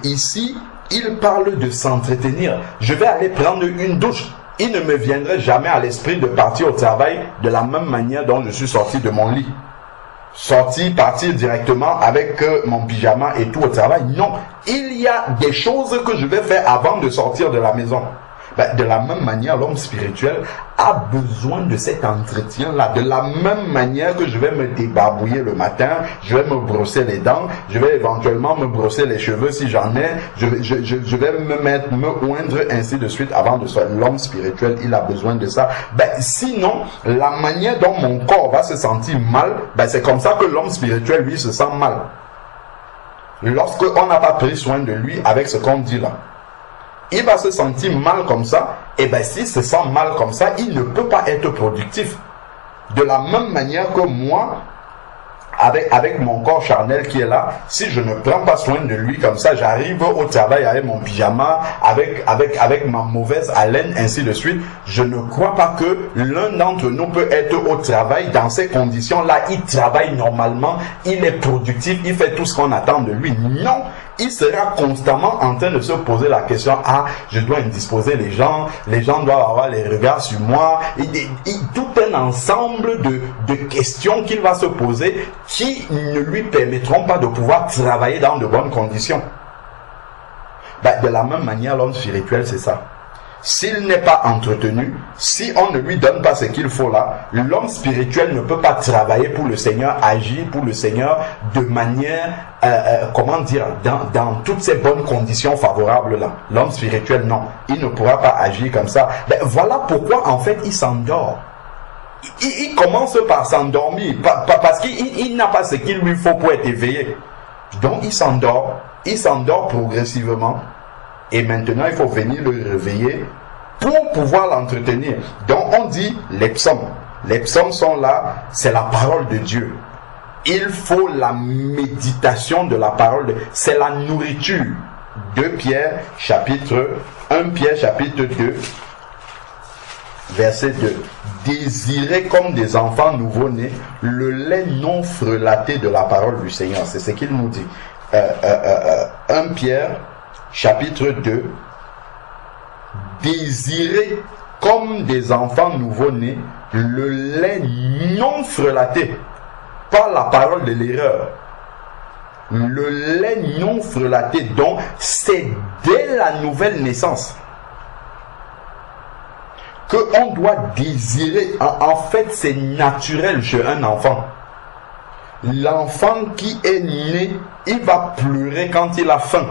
ici, il parle de s'entretenir. Je vais aller prendre une douche. Il ne me viendrait jamais à l'esprit de partir au travail de la même manière dont je suis sorti de mon lit. Partir directement avec mon pyjama et tout au travail. Non, il y a des choses que je vais faire avant de sortir de la maison. De la même manière, l'homme spirituel a besoin de cet entretien-là. De la même manière que je vais me débarbouiller le matin, je vais me brosser les dents, je vais éventuellement me brosser les cheveux si j'en ai, je vais me oindre, ainsi de suite, avant de sortir. L'homme spirituel, il a besoin de ça. Sinon, la manière dont mon corps va se sentir mal, c'est comme ça que l'homme spirituel, lui, se sent mal. Lorsqu'on n'a pas pris soin de lui avec ce qu'on dit là. Il va se sentir mal comme ça, et s'il se sent mal comme ça, il ne peut pas être productif. De la même manière que moi, avec mon corps charnel qui est là, si je ne prends pas soin de lui comme ça, j'arrive au travail avec mon pyjama, avec ma mauvaise haleine, ainsi de suite, je ne crois pas que l'un d'entre nous peut être au travail dans ces conditions-là. Il travaille normalement, il est productif, il fait tout ce qu'on attend de lui. Non! Il sera constamment en train de se poser la question, je dois indisposer les gens doivent avoir les regards sur moi, tout un ensemble de questions qu'il va se poser qui ne lui permettront pas de pouvoir travailler dans de bonnes conditions. De la même manière, l'homme spirituel, c'est ça. s'il n'est pas entretenu, si on ne lui donne pas ce qu'il faut là, l'homme spirituel ne peut pas travailler pour le Seigneur, agir pour le Seigneur de manière, comment dire, dans toutes ces bonnes conditions favorables là. L'homme spirituel, non, il ne pourra pas agir comme ça. Ben, voilà pourquoi en fait il s'endort. Il commence par s'endormir, parce qu'il n'a pas ce qu'il lui faut pour être éveillé. Donc il s'endort progressivement. Et maintenant, il faut venir le réveiller pour pouvoir l'entretenir. Donc, on dit les psaumes. Les psaumes sont là, c'est la parole de Dieu. Il faut la méditation de la parole. C'est la nourriture. 1 Pierre chapitre 2, verset 2. Désirez comme des enfants nouveau-nés le lait non frelaté de la parole du Seigneur. C'est ce qu'il nous dit. 1 Pierre chapitre 2, désirez comme des enfants nouveau-nés le lait non frelaté, pas la parole de l'erreur. Le lait non frelaté, donc c'est dès la nouvelle naissance qu'on doit désirer. En fait, c'est naturel chez un enfant. L'enfant qui est né, il va pleurer quand il a faim.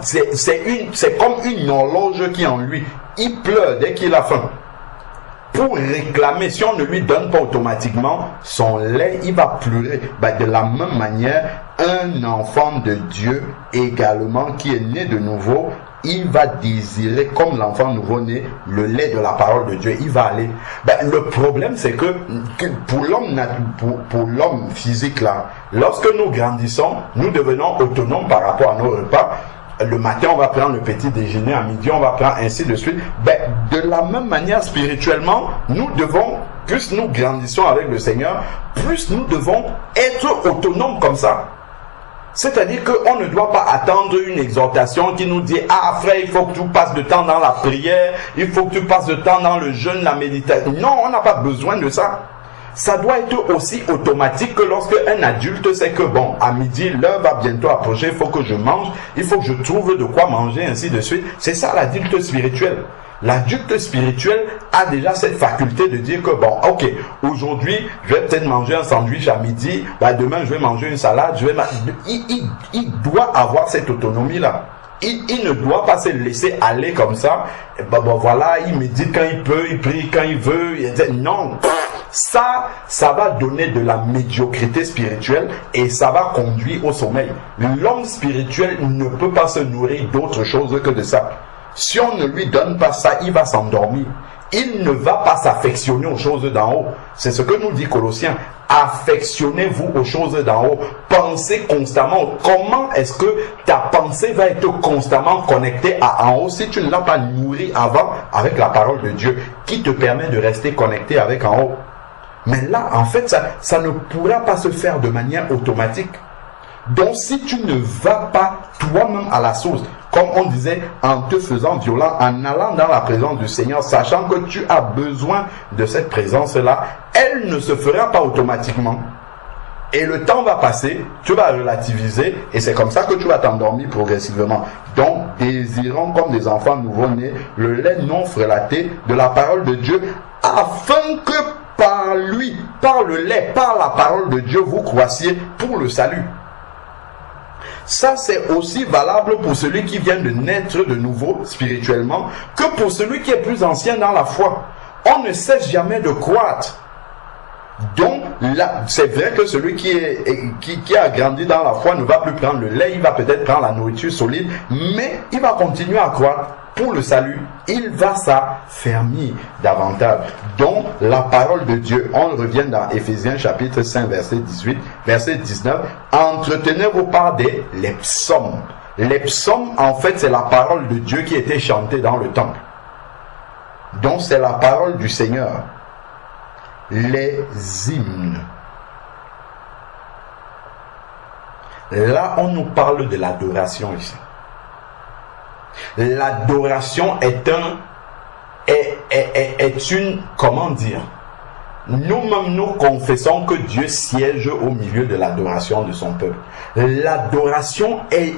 C'est comme une horloge qui est en lui. Il pleure dès qu'il a faim. Pour réclamer, si on ne lui donne pas automatiquement son lait, il va pleurer. De la même manière, un enfant de Dieu également qui est né de nouveau, il va désirer, comme l'enfant nouveau-né, le lait de la parole de Dieu. Il va aller. Le problème, c'est que pour l'homme physique, là, lorsque nous grandissons, nous devenons autonomes par rapport à nos repas. Le matin, on va prendre le petit déjeuner, à midi, on va prendre ainsi de suite. De la même manière, spirituellement, nous devons, plus nous grandissons avec le Seigneur, plus nous devons être autonomes comme ça. C'est-à-dire qu'on ne doit pas attendre une exhortation qui nous dit « Ah frère, il faut que tu passes de temps dans la prière, il faut que tu passes de temps dans le jeûne, la méditation. » Non, on n'a pas besoin de ça. Ça doit être aussi automatique que lorsque un adulte sait que bon, à midi, l'heure va bientôt approcher, il faut que je mange, il faut que je trouve de quoi manger, ainsi de suite. C'est ça l'adulte spirituel. L'adulte spirituel a déjà cette faculté de dire que bon, ok, aujourd'hui, je vais peut-être manger un sandwich à midi, demain je vais manger une salade, il doit avoir cette autonomie-là. Il ne doit pas se laisser aller comme ça. Voilà, il médite quand il peut, il prie quand il veut. Non, ça va donner de la médiocrité spirituelle et ça va conduire au sommeil. L'homme spirituel ne peut pas se nourrir d'autre chose que de ça. Si on ne lui donne pas ça, il va s'endormir. Il ne va pas s'affectionner aux choses d'en haut. C'est ce que nous dit Colossiens. Affectionnez-vous aux choses d'en haut. Pensez constamment. Comment est-ce que ta pensée va être constamment connectée à en haut si tu ne l'as pas nourrie avant avec la parole de Dieu qui te permet de rester connecté avec en haut? Mais là, en fait, ça ne pourra pas se faire de manière automatique. Donc, si tu ne vas pas toi-même à la source, comme on disait, en te faisant violent, en allant dans la présence du Seigneur, sachant que tu as besoin de cette présence-là, elle ne se fera pas automatiquement. Et le temps va passer, tu vas relativiser, et c'est comme ça que tu vas t'endormir progressivement. Donc, désirons comme des enfants nouveau-nés le lait non frelaté de la parole de Dieu, afin que par lui, par le lait, par la parole de Dieu, vous croissiez pour le salut. Ça, c'est aussi valable pour celui qui vient de naître de nouveau spirituellement que pour celui qui est plus ancien dans la foi. On ne cesse jamais de croître. Donc, là, c'est vrai que celui qui a grandi dans la foi ne va plus prendre le lait, il va peut-être prendre la nourriture solide, mais il va continuer à croître pour le salut. Il va s'affermir davantage. Donc, la parole de Dieu, on revient dans Éphésiens chapitre 5, verset 18, verset 19, entretenez-vous par les psaumes. Les psaumes, en fait, c'est la parole de Dieu qui était chantée dans le temple. Donc, c'est la parole du Seigneur. Les hymnes. Là, on nous parle de l'adoration ici. L'adoration est une, comment dire, nous-mêmes nous confessons que Dieu siège au milieu de l'adoration de son peuple. L'adoration est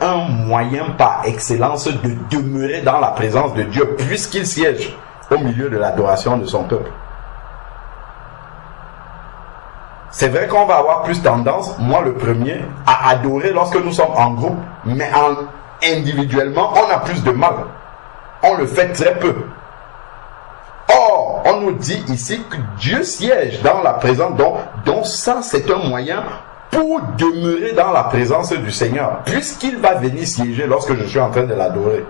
un moyen par excellence de demeurer dans la présence de Dieu, puisqu'il siège au milieu de l'adoration de son peuple. C'est vrai qu'on va avoir plus tendance, moi le premier, à adorer lorsque nous sommes en groupe, mais individuellement, on a plus de mal. On le fait très peu. Or, on nous dit ici que Dieu siège dans la présence, donc ça c'est un moyen pour demeurer dans la présence du Seigneur, puisqu'il va venir siéger lorsque je suis en train de l'adorer.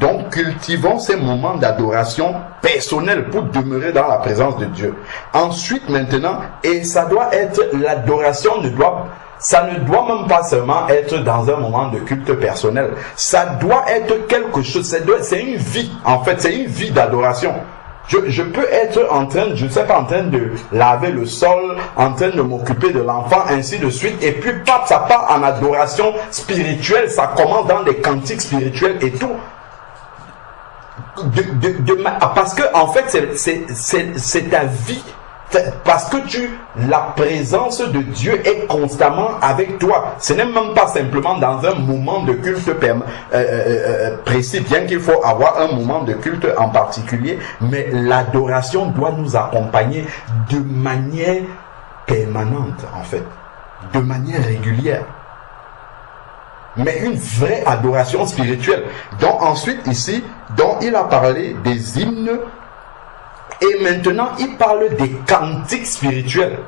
Donc cultivons ces moments d'adoration personnelle pour demeurer dans la présence de Dieu. Ensuite maintenant, et ça doit être, l'adoration ça ne doit même pas seulement être dans un moment de culte personnel. Ça doit être quelque chose, c'est une vie en fait, c'est une vie d'adoration. Je peux être en train, je ne sais pas, en train de laver le sol, en train de m'occuper de l'enfant, ainsi de suite, et puis pap, ça part en adoration spirituelle, ça commence dans des cantiques spirituels et tout. Parce que en fait c'est ta vie, parce que la présence de Dieu est constamment avec toi. Ce n'est même pas simplement dans un moment de culte précis, bien qu'il faut avoir un moment de culte en particulier, mais l'adoration doit nous accompagner de manière permanente en fait, de manière régulière. Mais une vraie adoration spirituelle. Donc ensuite ici, donc il a parlé des hymnes et maintenant il parle des cantiques spirituels.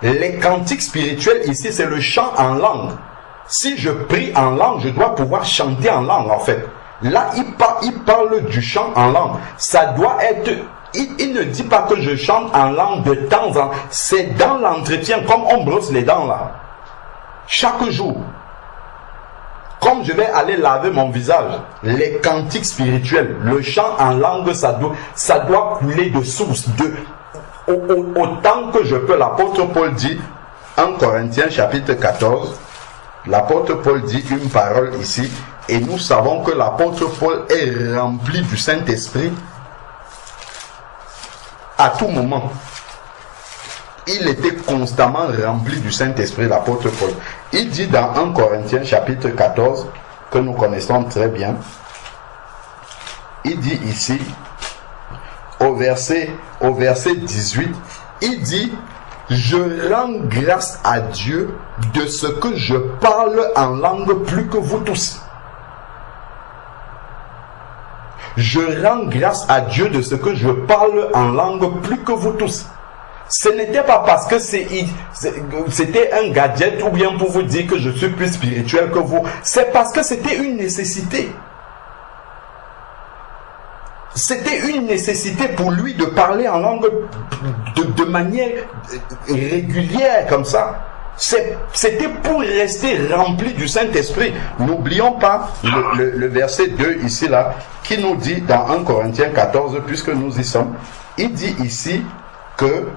Les cantiques spirituels ici c'est le chant en langue. Si je prie en langue, je dois pouvoir chanter en langue en fait. Là il parle du chant en langue. Ça doit être... Il ne dit pas que je chante en langue de temps en temps. C'est dans l'entretien, comme on brosse les dents là. Chaque jour. Comme je vais aller laver mon visage, les cantiques spirituels, le chant en langue, ça doit couler de source. Autant que je peux, l'apôtre Paul dit, 1 Corinthiens chapitre 14, l'apôtre Paul dit une parole ici, et nous savons que l'apôtre Paul est rempli du Saint-Esprit à tout moment. Il était constamment rempli du Saint-Esprit, l'apôtre Paul. Il dit dans 1 Corinthiens chapitre 14, que nous connaissons très bien, il dit ici, au verset 18, il dit, je rends grâce à Dieu de ce que je parle en langue plus que vous tous. Je rends grâce à Dieu de ce que je parle en langue plus que vous tous. Ce n'était pas parce que c'était un gadget ou bien pour vous dire que je suis plus spirituel que vous. C'est parce que c'était une nécessité. C'était une nécessité pour lui de parler en langue de manière régulière comme ça. C'était pour rester rempli du Saint-Esprit. N'oublions pas le verset 2 ici là, qui nous dit dans 1 Corinthiens 14, puisque nous y sommes, il dit ici que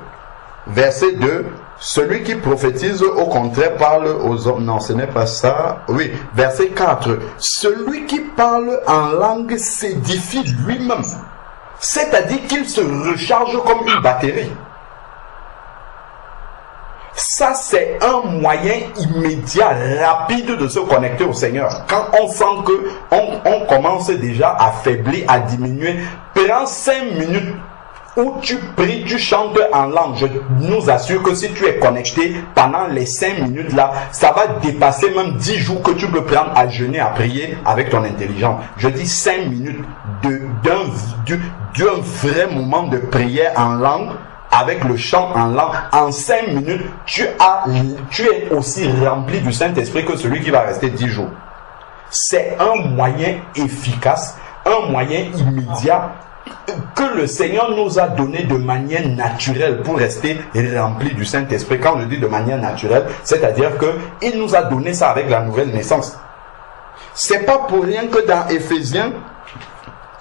verset 2, celui qui prophétise au contraire parle aux hommes. Non, ce n'est pas ça. Oui, verset 4. Celui qui parle en langue s'édifie lui-même. C'est-à-dire qu'il se recharge comme une batterie. Ça, c'est un moyen immédiat, rapide de se connecter au Seigneur. Quand on sent que on commence déjà à faiblir, à diminuer, prends 5 minutes où tu pries, tu chantes en langue. Je nous assure que si tu es connecté pendant les 5 minutes là, ça va dépasser même 10 jours que tu peux prendre à jeûner, à prier avec ton intelligence. Je dis 5 minutes d'un vrai moment de prière en langue, avec le chant en langue. En 5 minutes, tu es aussi rempli du Saint-Esprit que celui qui va rester 10 jours. C'est un moyen efficace, un moyen immédiat que le Seigneur nous a donné de manière naturelle pour rester rempli du Saint-Esprit. Quand je dis de manière naturelle, c'est-à-dire qu'il nous a donné ça avec la nouvelle naissance. C'est pas pour rien que dans Éphésiens,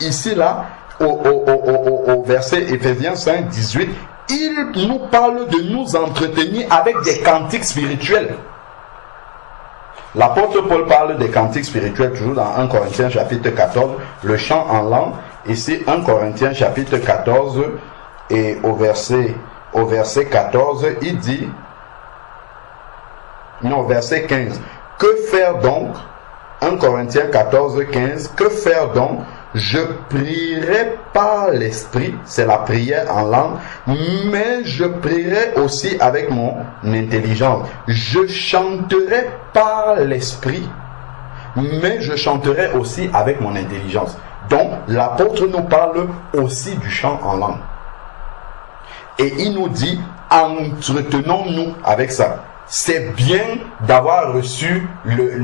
ici là, au verset Éphésiens 5, 18, il nous parle de nous entretenir avec des cantiques spirituels. L'apôtre Paul parle des cantiques spirituels toujours dans 1 Corinthiens chapitre 14, le chant en langue. Ici 1 Corinthiens chapitre 14 Et au verset 14, il dit, non, verset 15, que faire donc, 1 Corinthiens 14, 15, que faire donc? Je prierai par l'esprit, c'est la prière en langue, mais je prierai aussi avec mon intelligence. Je chanterai par l'esprit, mais je chanterai aussi avec mon intelligence. Donc, l'apôtre nous parle aussi du chant en langue. Et il nous dit, entretenons-nous avec ça. C'est bien d'avoir reçu le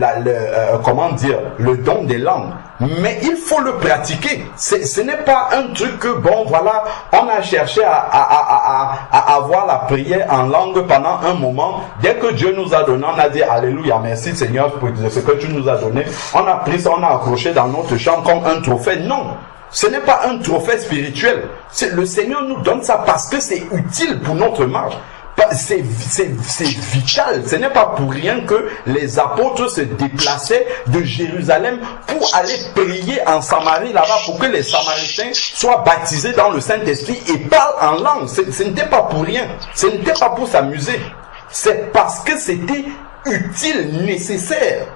don des langues, mais il faut le pratiquer. Ce n'est pas un truc que, bon, voilà, on a cherché à avoir la prière en langue pendant un moment. Dès que Dieu nous a donné, on a dit, alléluia, merci Seigneur pour ce que tu nous as donné. On a pris ça, on a accroché dans notre chambre comme un trophée. Non, ce n'est pas un trophée spirituel. Le Seigneur nous donne ça parce que c'est utile pour notre marche. C'est vital. Ce n'est pas pour rien que les apôtres se déplaçaient de Jérusalem pour aller prier en Samarie là-bas, pour que les Samaritains soient baptisés dans le Saint-Esprit et parlent en langue. Ce n'était pas pour rien. Ce n'était pas pour s'amuser. C'est parce que c'était utile, nécessaire,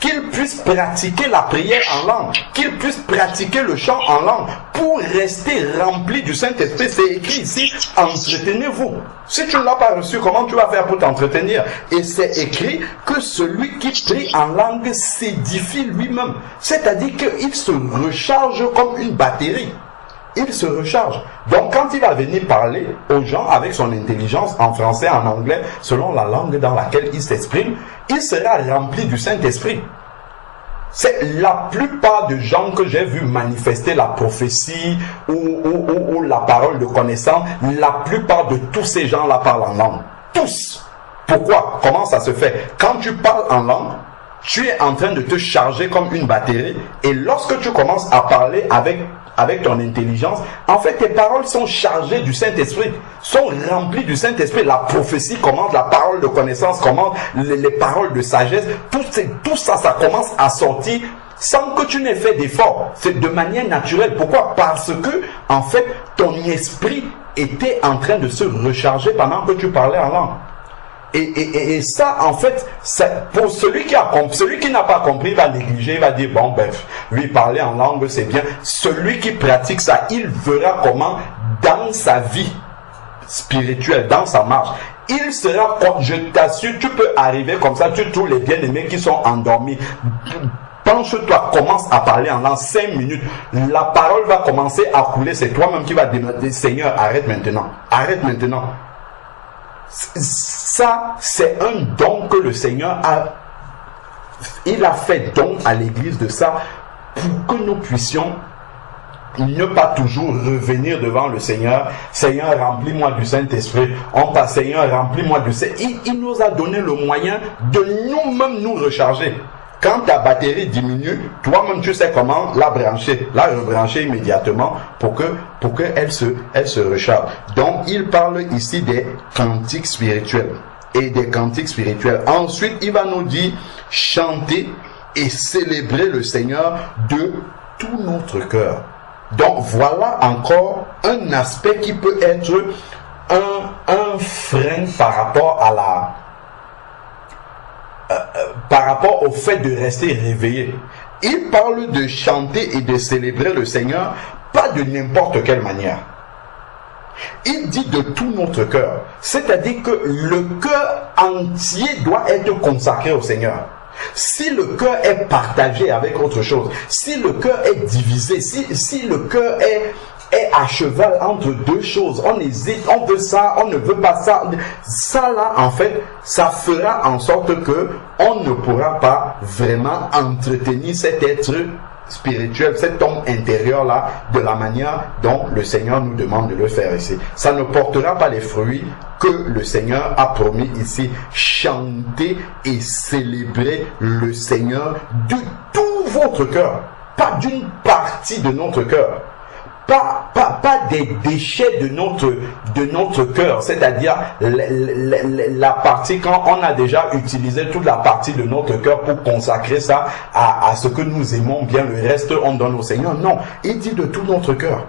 qu'ils puissent pratiquer la prière en langue, qu'ils puissent pratiquer le chant en langue, pour rester remplis du Saint-Esprit. C'est écrit ici, entretenez-vous. Si tu ne l'as pas reçu, comment tu vas faire pour t'entretenir? Et c'est écrit que celui qui prie en langue s'édifie lui-même. C'est-à-dire qu'il se recharge comme une batterie. Il se recharge. Donc quand il va venir parler aux gens avec son intelligence, en français, en anglais, selon la langue dans laquelle il s'exprime, il sera rempli du Saint-Esprit. C'est la plupart des gens que j'ai vu manifester la prophétie ou la parole de connaissance, la plupart de tous ces gens-là parlent en langue. Tous. Pourquoi? Comment ça se fait? Quand tu parles en langue, tu es en train de te charger comme une batterie, et lorsque tu commences à parler avec ton intelligence, en fait tes paroles sont chargées du Saint-Esprit, sont remplies du Saint-Esprit. La prophétie commence, la parole de connaissance commence, les paroles de sagesse, tout ça, ça commence à sortir sans que tu n'aies fait d'effort. C'est de manière naturelle. Pourquoi? Parce que en fait ton esprit était en train de se recharger pendant que tu parlais en langue. Et ça, en fait, pour celui qui n'a pas compris, il va négliger, il va dire, bon, lui parler en langue, c'est bien. Celui qui pratique ça, il verra comment, dans sa vie spirituelle, dans sa marche, il sera, je t'assure, tu peux arriver comme ça, tu trouves les bien-aimés qui sont endormis. Penche-toi, commence à parler en langue 5 minutes. La parole va commencer à couler, c'est toi-même qui vas demander, Seigneur, arrête maintenant, arrête maintenant. Ça, c'est un don que le Seigneur il a fait don à l'église de ça, pour que nous puissions ne pas toujours revenir devant le Seigneur. Seigneur, remplis-moi du Saint-Esprit. Seigneur, remplis-moi du Saint-Esprit. Il nous a donné le moyen de nous-mêmes nous recharger. Quand ta batterie diminue, toi-même tu sais comment la rebrancher immédiatement pour que elle se recharge. Donc il parle ici des cantiques spirituels et des cantiques spirituels. Ensuite, il va nous dire chanter et célébrer le Seigneur de tout notre cœur. Donc voilà encore un aspect qui peut être un frein par rapport au fait de rester réveillé. Il parle de chanter et de célébrer le Seigneur, pas de n'importe quelle manière. Il dit de tout notre cœur, c'est-à-dire que le cœur entier doit être consacré au Seigneur. Si le cœur est partagé avec autre chose, si le cœur est divisé, si le cœur est à cheval entre deux choses, on hésite, on veut ça, on ne veut pas ça, ça là en fait, ça fera en sorte que on ne pourra pas vraiment entretenir cet être spirituel, cet homme intérieur là, de la manière dont le Seigneur nous demande de le faire ici. Ça ne portera pas les fruits que le Seigneur a promis ici. Chanter et célébrer le Seigneur de tout votre cœur, pas d'une partie de notre cœur. Pas des déchets de notre cœur, c'est-à-dire la partie quand on a déjà utilisé toute la partie de notre cœur pour consacrer ça à ce que nous aimons bien, le reste on donne au Seigneur. Non, il dit de tout notre cœur.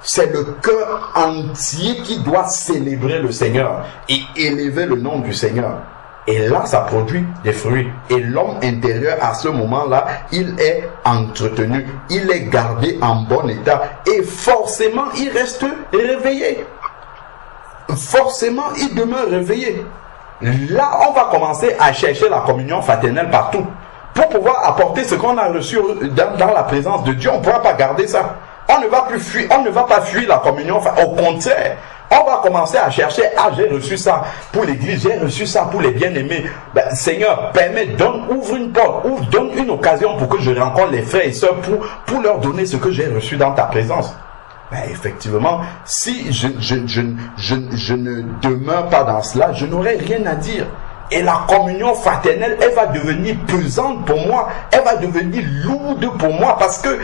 C'est le cœur entier qui doit célébrer le Seigneur et élever le nom du Seigneur. Et là, ça produit des fruits. Et l'homme intérieur, à ce moment-là, il est entretenu, il est gardé en bon état. Et forcément, il reste réveillé. Forcément, il demeure réveillé. Là, on va commencer à chercher la communion fraternelle partout. Pour pouvoir apporter ce qu'on a reçu dans la présence de Dieu, on ne pourra pas garder ça. On ne va plus fuir, on ne va pas fuir la communion. Au contraire, on va commencer à chercher. Ah, j'ai reçu ça pour l'église, j'ai reçu ça pour les bien-aimés. Ben, Seigneur, ouvre une porte, donne une occasion pour que je rencontre les frères et sœurs pour leur donner ce que j'ai reçu dans ta présence. Ben, effectivement, si je ne demeure pas dans cela, je n'aurai rien à dire. Et la communion fraternelle, elle va devenir pesante pour moi, elle va devenir lourde pour moi parce que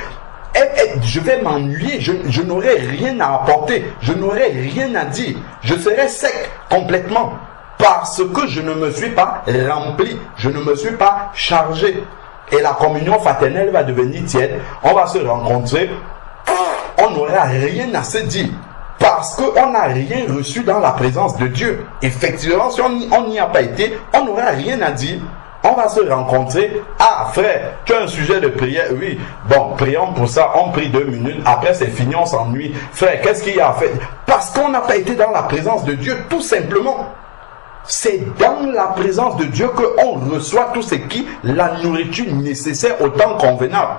je vais m'ennuyer, je n'aurai rien à apporter, je n'aurai rien à dire, je serai sec complètement parce que je ne me suis pas rempli, je ne me suis pas chargé. Et la communion fraternelle va devenir tiède, on va se rencontrer, on n'aura rien à se dire. Parce qu'on n'a rien reçu dans la présence de Dieu. Effectivement, si on n'y a pas été, on n'aura rien à dire. On va se rencontrer. Ah, frère, tu as un sujet de prière? Oui. Bon, prions pour ça. On prie 2 minutes. Après, c'est fini, on s'ennuie. Frère, qu'est-ce qu'il y a à faire? Parce qu'on n'a pas été dans la présence de Dieu, tout simplement. C'est dans la présence de Dieu qu'on reçoit tout ce qui est la nourriture nécessaire au temps convenable.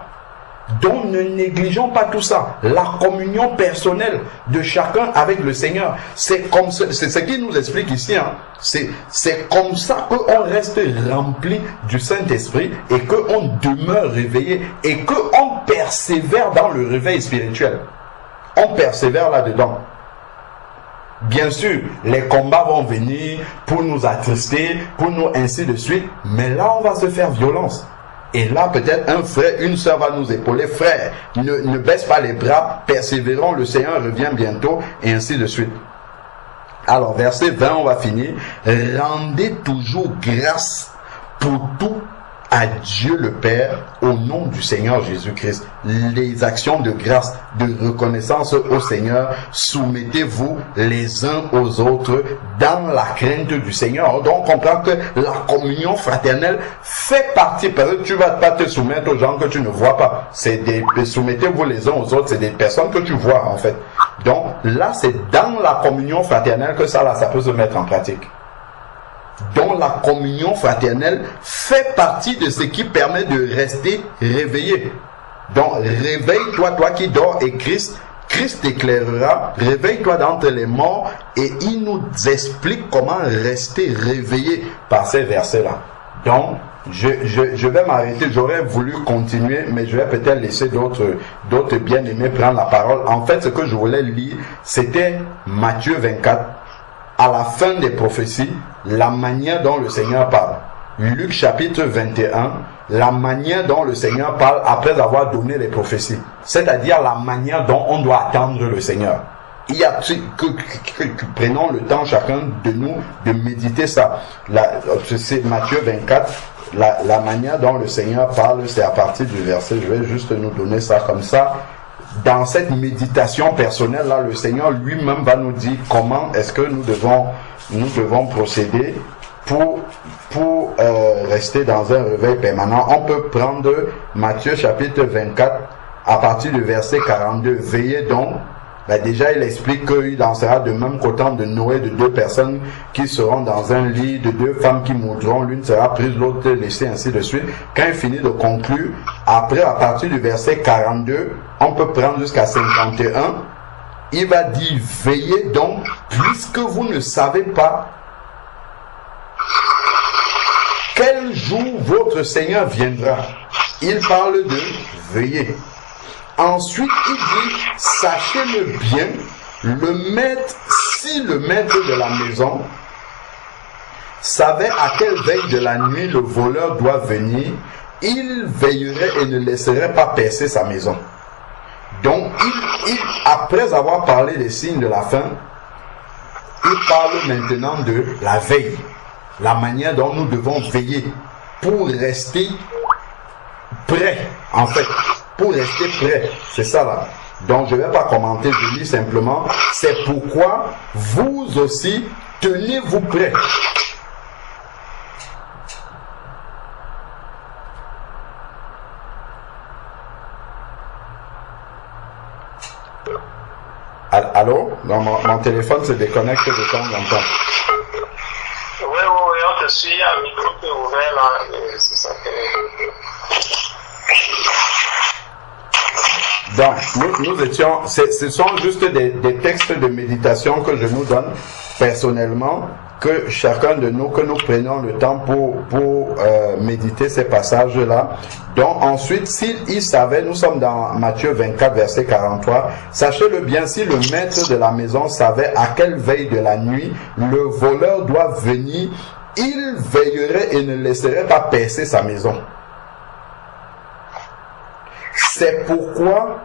Donc ne négligeons pas tout ça. La communion personnelle de chacun avec le Seigneur. C'est ce qu'il nous explique ici. Hein. C'est comme ça qu'on reste rempli du Saint-Esprit et qu'on demeure réveillé et qu'on persévère dans le réveil spirituel. On persévère là-dedans. Bien sûr, les combats vont venir pour nous attrister, pour nous ainsi de suite. Mais là, on va se faire violence. Et là, peut-être un frère, une sœur va nous épauler. Frère, ne baisse pas les bras, persévérons, le Seigneur revient bientôt, et ainsi de suite. Alors, verset 20, on va finir. Rendez toujours grâce pour tout à Dieu le Père au nom du Seigneur Jésus-Christ. Les actions de grâce, de reconnaissance au Seigneur, soumettez-vous les uns aux autres dans la crainte du Seigneur. Donc on comprend que la communion fraternelle fait partie, parce que tu ne vas pas te soumettre aux gens que tu ne vois pas. Soumettez-vous les uns aux autres, c'est des personnes que tu vois en fait. Donc là, c'est dans la communion fraternelle que ça peut se mettre en pratique. Dont la communion fraternelle fait partie de ce qui permet de rester réveillé. Donc réveille-toi, toi qui dors, et Christ t'éclairera. Réveille-toi d'entre les morts, et il nous explique comment rester réveillé par ces versets-là. Donc je vais m'arrêter. J'aurais voulu continuer, mais je vais peut-être laisser d'autres bien-aimés prendre la parole. En fait, ce que je voulais lire, c'était Matthieu 24. À la fin des prophéties, la manière dont le Seigneur parle. Luc chapitre 21, la manière dont le Seigneur parle après avoir donné les prophéties. C'est-à-dire la manière dont on doit attendre le Seigneur. Prenons le temps chacun de nous de méditer ça. C'est Matthieu 24, la manière dont le Seigneur parle, c'est à partir du verset, je vais juste nous donner ça comme ça. Dans cette méditation personnelle là, le Seigneur lui-même va nous dire comment est-ce que nous devons procéder pour rester dans un réveil permanent. On peut prendre Matthieu chapitre 24 à partir du verset 42. Veillez donc. Déjà il explique qu'il en sera de même qu'au temps de Noé, de 2 personnes qui seront dans un lit, de 2 femmes qui mourront, l'une sera prise, l'autre laissée, ainsi de suite. Quand il finit de conclure, après à partir du verset 42, on peut prendre jusqu'à 51, il va dire veillez donc, puisque vous ne savez pas quel jour votre Seigneur viendra. Il parle de veiller. Ensuite, il dit, sachez-le bien, si le maître de la maison savait à quelle veille de la nuit le voleur doit venir, il veillerait et ne laisserait pas percer sa maison. Donc, après avoir parlé des signes de la fin, il parle maintenant de la veille, la manière dont nous devons veiller pour rester prêts, en fait. Pour rester prêt, c'est ça là. Donc je ne vais pas commenter, je lis simplement. C'est pourquoi vous aussi, tenez-vous prêts. Allô? Non, mon téléphone se déconnecte de temps en temps. Oui, on te suit, il y a un micro qui est ouvert là, et c'est ça que... Donc, nous étions, ce sont juste des textes de méditation que je nous donne personnellement, que chacun de nous, que nous prenions le temps pour méditer ces passages-là. Donc ensuite, s'il savait, nous sommes dans Matthieu 24, verset 43, sachez-le bien, si le maître de la maison savait à quelle veille de la nuit le voleur doit venir, il veillerait et ne laisserait pas percer sa maison. C'est pourquoi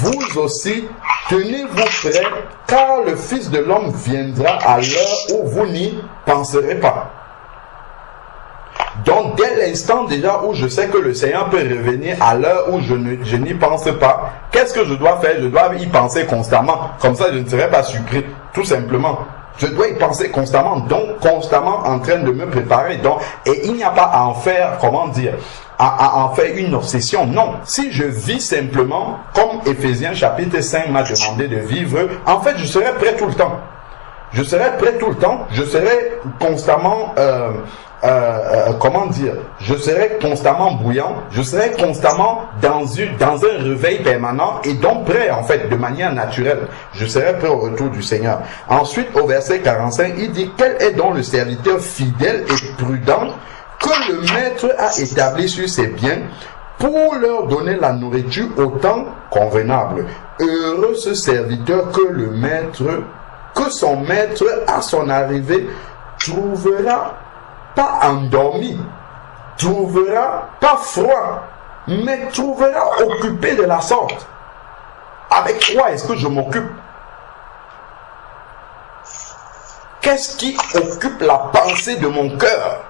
vous aussi, tenez-vous prêts, car le Fils de l'homme viendra à l'heure où vous n'y penserez pas. Donc, dès l'instant déjà où je sais que le Seigneur peut revenir à l'heure où je n'y pense pas, qu'est-ce que je dois faire? Je dois y penser constamment. Comme ça, je ne serai pas surpris, tout simplement. Je dois y penser constamment, donc constamment en train de me préparer. Donc, et il n'y a pas à en faire, comment dire, à en faire une obsession. Non, si je vis simplement, comme Éphésiens chapitre 5 m'a demandé de vivre, en fait, je serai prêt tout le temps. Je serai prêt tout le temps, je serai constamment... comment dire, je serai constamment bouillant, je serai constamment dans un réveil permanent et donc prêt en fait de manière naturelle. Je serai prêt au retour du Seigneur. Ensuite au verset 45, il dit: quel est donc le serviteur fidèle et prudent que le maître a établi sur ses biens pour leur donner la nourriture au temps convenable. Heureux ce serviteur que son maître à son arrivée trouvera pas endormi, trouvera pas froid, mais trouvera occupé de la sorte. Avec quoi est-ce que je m'occupe? Qu'est-ce qui occupe la pensée de mon cœur?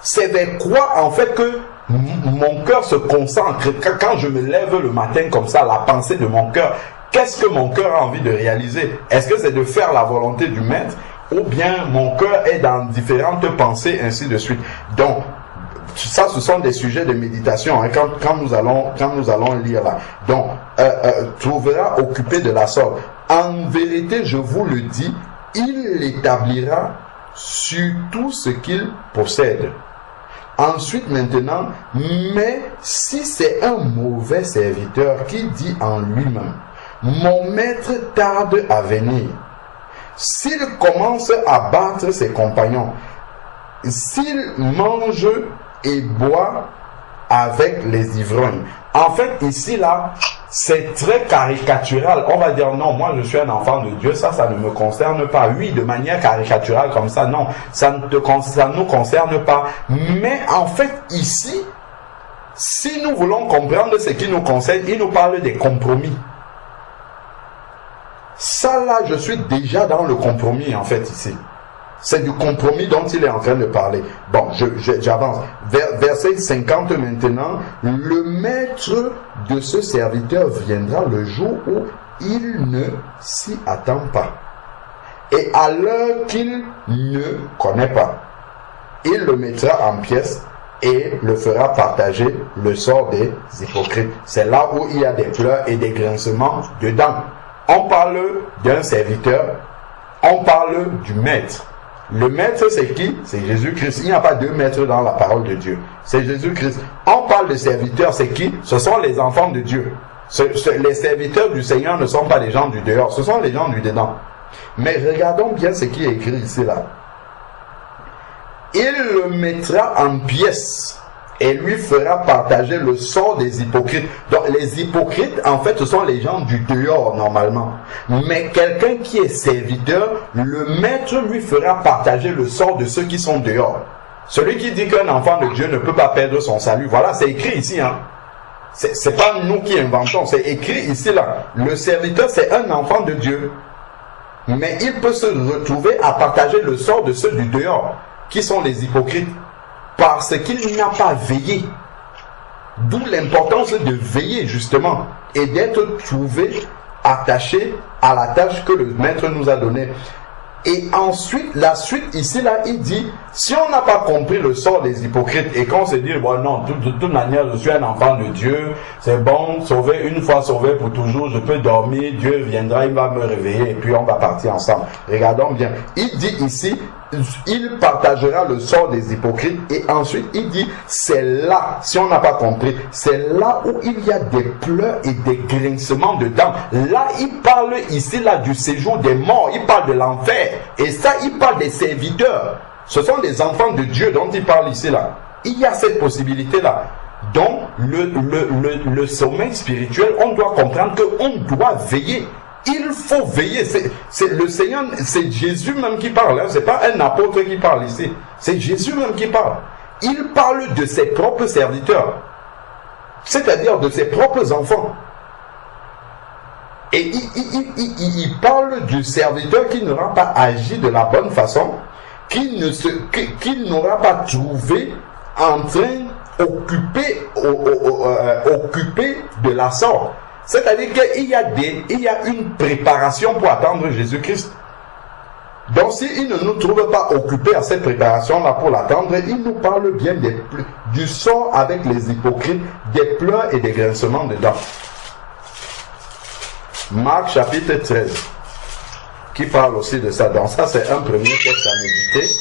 C'est vers quoi en fait que mon cœur se concentre? Quand je me lève le matin comme ça, la pensée de mon cœur, qu'est-ce que mon cœur a envie de réaliser? Est-ce que c'est de faire la volonté du maître? Ou bien mon cœur est dans différentes pensées, ainsi de suite. Donc, ça, ce sont des sujets de méditation, hein, quand nous allons lire là. Donc, trouvera occupé de la sorte. En vérité, je vous le dis, il l'établira sur tout ce qu'il possède. Ensuite, maintenant, mais si c'est un mauvais serviteur qui dit en lui-même, mon maître tarde à venir, s'il commence à battre ses compagnons, s'il mange et boit avec les ivrognes. En fait, ici, là, c'est très caricatural. On va dire, non, moi, je suis un enfant de Dieu, ça ne me concerne pas. Oui, de manière caricaturale comme ça, non, ça ne nous concerne pas. Mais en fait, ici, si nous voulons comprendre ce qui nous concerne, il nous parle des compromis. Ça là, je suis déjà dans le compromis en fait ici. C'est du compromis dont il est en train de parler. Bon, j'avance. Verset 50 maintenant. Le maître de ce serviteur viendra le jour où il ne s'y attend pas. Et à l'heure qu'il ne connaît pas. Il le mettra en pièces et le fera partager le sort des hypocrites. C'est là où il y a des pleurs et des grincements dedans. On parle d'un serviteur, on parle du maître. Le maître, c'est qui? C'est Jésus-Christ. Il n'y a pas deux maîtres dans la parole de Dieu. C'est Jésus-Christ. On parle de serviteurs, c'est qui? Ce sont les enfants de Dieu. Les serviteurs du Seigneur ne sont pas les gens du dehors, ce sont les gens du dedans. Mais regardons bien ce qui est écrit ici là. Il le mettra en pièces et lui fera partager le sort des hypocrites. Donc les hypocrites, en fait, ce sont les gens du dehors normalement. Mais quelqu'un qui est serviteur, le maître lui fera partager le sort de ceux qui sont dehors. Celui qui dit qu'un enfant de Dieu ne peut pas perdre son salut, voilà, c'est écrit ici. Hein. C'est pas nous qui inventons, c'est écrit ici là. Le serviteur, c'est un enfant de Dieu. Mais il peut se retrouver à partager le sort de ceux du dehors, qui sont les hypocrites. Parce qu'il n'a pas veillé. D'où l'importance de veiller, justement. et d'être trouvés attachés à la tâche que le maître nous a donnée. Et ensuite, la suite ici, là, il dit, si on n'a pas compris le sort des hypocrites et qu'on se dit, bon, non, de toute manière, je suis un enfant de Dieu, c'est bon, sauvé, une fois sauvé pour toujours, je peux dormir, Dieu viendra, il va me réveiller et puis on va partir ensemble. Regardons bien. Il dit ici, il partagera le sort des hypocrites et ensuite il dit, c'est là, si on n'a pas compris, c'est là où il y a des pleurs et des grincements de dents. Là, il parle ici, là, du séjour des morts, il parle de l'enfer. Et ça, il parle des serviteurs. Ce sont des enfants de Dieu dont il parle ici, là. Il y a cette possibilité-là. Donc, le sommeil spirituel, on doit comprendre qu'on doit veiller. Il faut veiller. C'est le Seigneur, c'est Jésus même qui parle. Hein. Ce n'est pas un apôtre qui parle ici. C'est Jésus même qui parle. Il parle de ses propres serviteurs. C'est-à-dire de ses propres enfants. Et il parle du serviteur qui n'aura pas agi de la bonne façon, qui n'aura pas trouvé en train occupé de la sorte. C'est-à-dire qu'il y a une préparation pour attendre Jésus-Christ. Donc s'il ne nous trouve pas occupés à cette préparation-là pour l'attendre, il nous parle bien du sort avec les hypocrites, des pleurs et des grincements de dents. Marc chapitre 13, qui parle aussi de ça. Donc ça c'est un premier texte à méditer.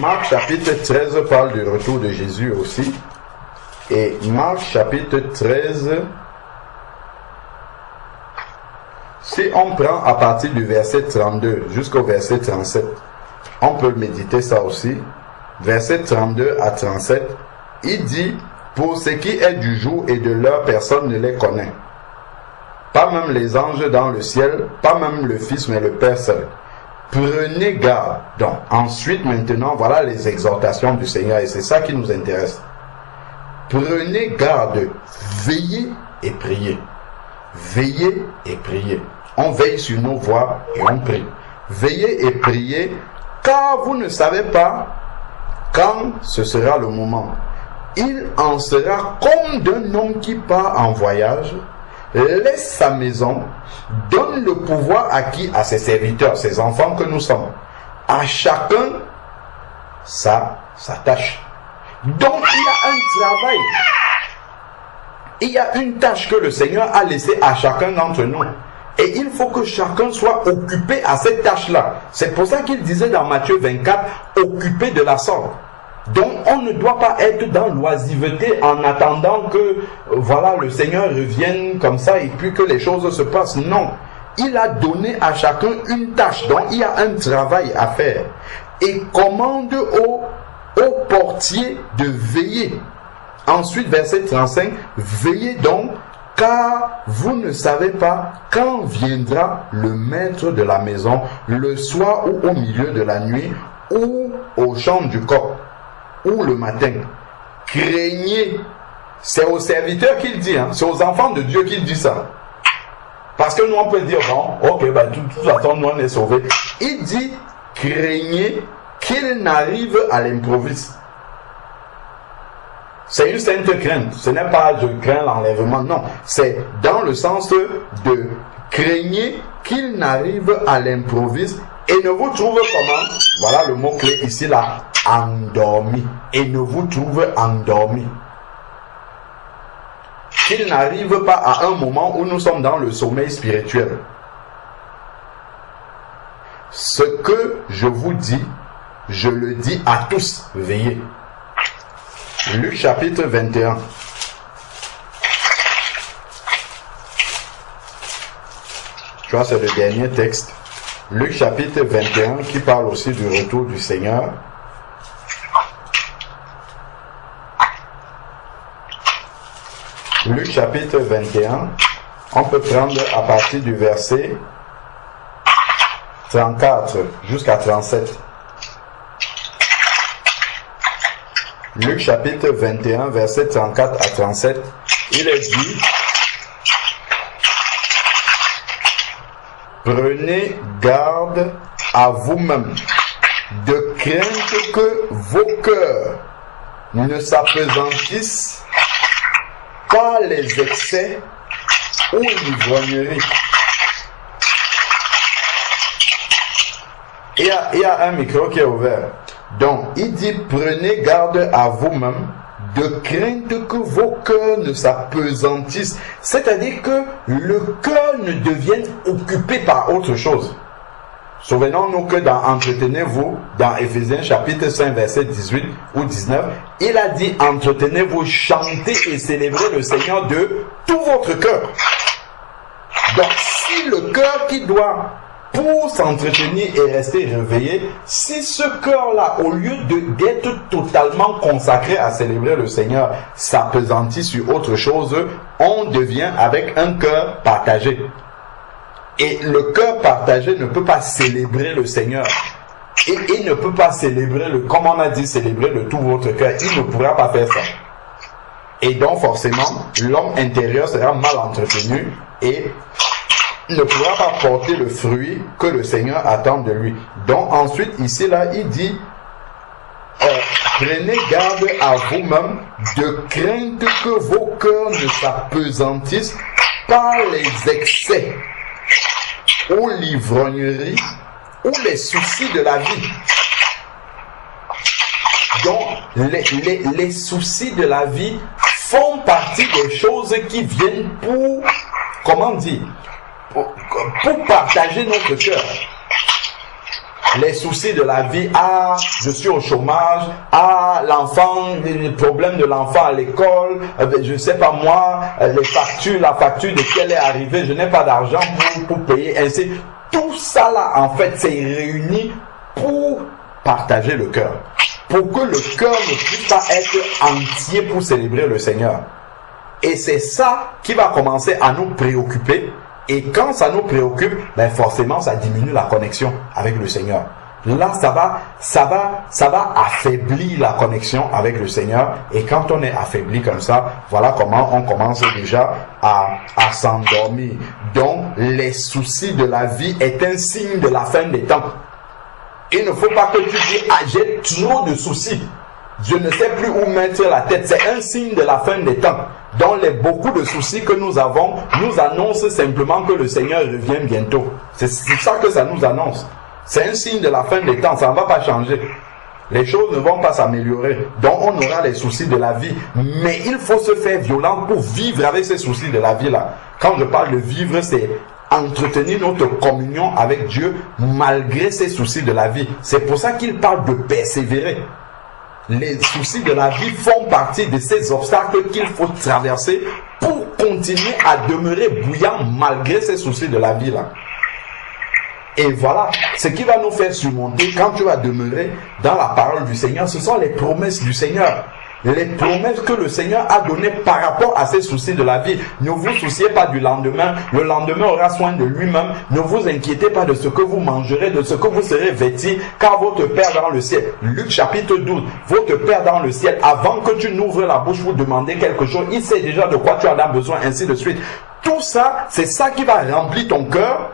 Marc chapitre 13 parle du retour de Jésus aussi. Et Marc chapitre 13, si on prend à partir du verset 32 jusqu'au verset 37, on peut méditer ça aussi. Verset 32 à 37, il dit, pour ce qui est du jour et de l'heure, personne ne les connaît. Pas même les anges dans le ciel, pas même le Fils, mais le Père seul. Prenez garde. Donc, ensuite, maintenant, voilà les exhortations du Seigneur, et c'est ça qui nous intéresse. Prenez garde, veillez et priez. Veillez et priez. On veille sur nos voies et on prie. Veillez et priez, car vous ne savez pas quand ce sera le moment. Il en sera comme d'un homme qui part en voyage, laisse sa maison, donne le pouvoir à qui? À ses serviteurs, ses enfants que nous sommes. À chacun sa tâche. Donc il y a un travail. Il y a une tâche que le Seigneur a laissée à chacun d'entre nous. Et il faut que chacun soit occupé à cette tâche-là. C'est pour ça qu'il disait dans Matthieu 24, occupé de la sorte. Donc on ne doit pas être dans l'oisiveté en attendant que voilà le Seigneur revienne comme ça et puis que les choses se passent. Non, il a donné à chacun une tâche, donc il y a un travail à faire. Et commande au portier de veiller. Ensuite verset 35, veillez donc car vous ne savez pas quand viendra le maître de la maison, le soir ou au milieu de la nuit ou au chant du coq ou le matin. Craignez. C'est aux serviteurs qu'il dit, hein? C'est aux enfants de Dieu qu'il dit ça. Parce que nous on peut dire, bon, ok, bah, de toute façon nous on est sauvés. Il dit, craignez qu'il n'arrive à l'improviste. C'est une sainte crainte. Ce n'est pas je crains l'enlèvement, non. C'est dans le sens de craignez qu'il n'arrive à l'improviste et ne vous trouve comment? Voilà le mot-clé ici là. Endormi. Et ne vous trouve endormi. Qu'il n'arrive pas à un moment où nous sommes dans le sommeil spirituel. Ce que je vous dis, je le dis à tous. Veillez. Luc chapitre 21. Tu vois, c'est le dernier texte. Luc chapitre 21 qui parle aussi du retour du Seigneur. Luc chapitre 21, on peut prendre à partir du verset 34 jusqu'à 37. Luc chapitre 21, verset 34 à 37, il est dit, prenez garde à vous-même, de crainte que vos cœurs ne s'apesantissent par les excès ou l'ivrognerie. Il y a un micro qui est ouvert. Donc, il dit, prenez garde à vous-même, de crainte que vos cœurs ne s'apesantissent. C'est-à-dire que le cœur ne devienne occupé par autre chose. Souvenons-nous que dans Entretenez-vous, dans Éphésiens chapitre 5, verset 18 ou 19, il a dit, entretenez-vous, chantez et célébrez le Seigneur de tout votre cœur. Donc, si le cœur qui doit pour s'entretenir et rester réveillé, si ce cœur-là, au lieu d'être totalement consacré à célébrer le Seigneur, s'appesantit sur autre chose, on devient avec un cœur partagé. Et le cœur partagé ne peut pas célébrer le Seigneur. Et il ne peut pas célébrer, comme on a dit, célébrer de tout votre cœur. Il ne pourra pas faire ça. Et donc forcément, l'homme intérieur sera mal entretenu et ne pourra pas porter le fruit que le Seigneur attend de lui. Donc ensuite, ici, là, il dit, prenez garde à vous-même de crainte que vos cœurs ne s'apesantissent par les excès ou l'ivrognerie ou les soucis de la vie. Donc, les soucis de la vie font partie des choses qui viennent pour, comment dire, pour partager notre cœur. Les soucis de la vie, je suis au chômage, l'enfant, les problèmes de l'enfant à l'école, je ne sais pas moi, les factures, la facture de quelle est arrivée, je n'ai pas d'argent pour payer, ainsi. Tout ça là, en fait, c'est réuni pour partager le cœur. Pour que le cœur ne puisse pas être entier pour célébrer le Seigneur. Et c'est ça qui va commencer à nous préoccuper. Et quand ça nous préoccupe, ben forcément, ça diminue la connexion avec le Seigneur. Là, ça va affaiblir la connexion avec le Seigneur. Et quand on est affaibli comme ça, voilà comment on commence déjà à s'endormir. Donc, les soucis de la vie est un signe de la fin des temps. Il ne faut pas que tu dises, j'ai trop de soucis. Je ne sais plus où mettre la tête. C'est un signe de la fin des temps. Donc beaucoup de soucis que nous avons nous annoncent simplement que le Seigneur revient bientôt. C'est ça que ça nous annonce. C'est un signe de la fin des temps. Ça ne va pas changer. Les choses ne vont pas s'améliorer. Donc on aura les soucis de la vie. Mais il faut se faire violent pour vivre avec ces soucis de la vie-là. Quand je parle de vivre, c'est entretenir notre communion avec Dieu malgré ces soucis de la vie. C'est pour ça qu'il parle de persévérer. Les soucis de la vie font partie de ces obstacles qu'il faut traverser pour continuer à demeurer bouillant malgré ces soucis de la vie là. Et voilà, ce qui va nous faire surmonter quand tu vas demeurer dans la parole du Seigneur, ce sont les promesses du Seigneur. Les promesses que le Seigneur a données par rapport à ces soucis de la vie. Ne vous souciez pas du lendemain. Le lendemain aura soin de lui-même. Ne vous inquiétez pas de ce que vous mangerez, de ce que vous serez vêtis, car votre Père dans le ciel, Luc chapitre 12, votre Père dans le ciel, avant que tu n'ouvres la bouche pour demander quelque chose, il sait déjà de quoi tu en as besoin, ainsi de suite. Tout ça, c'est ça qui va remplir ton cœur.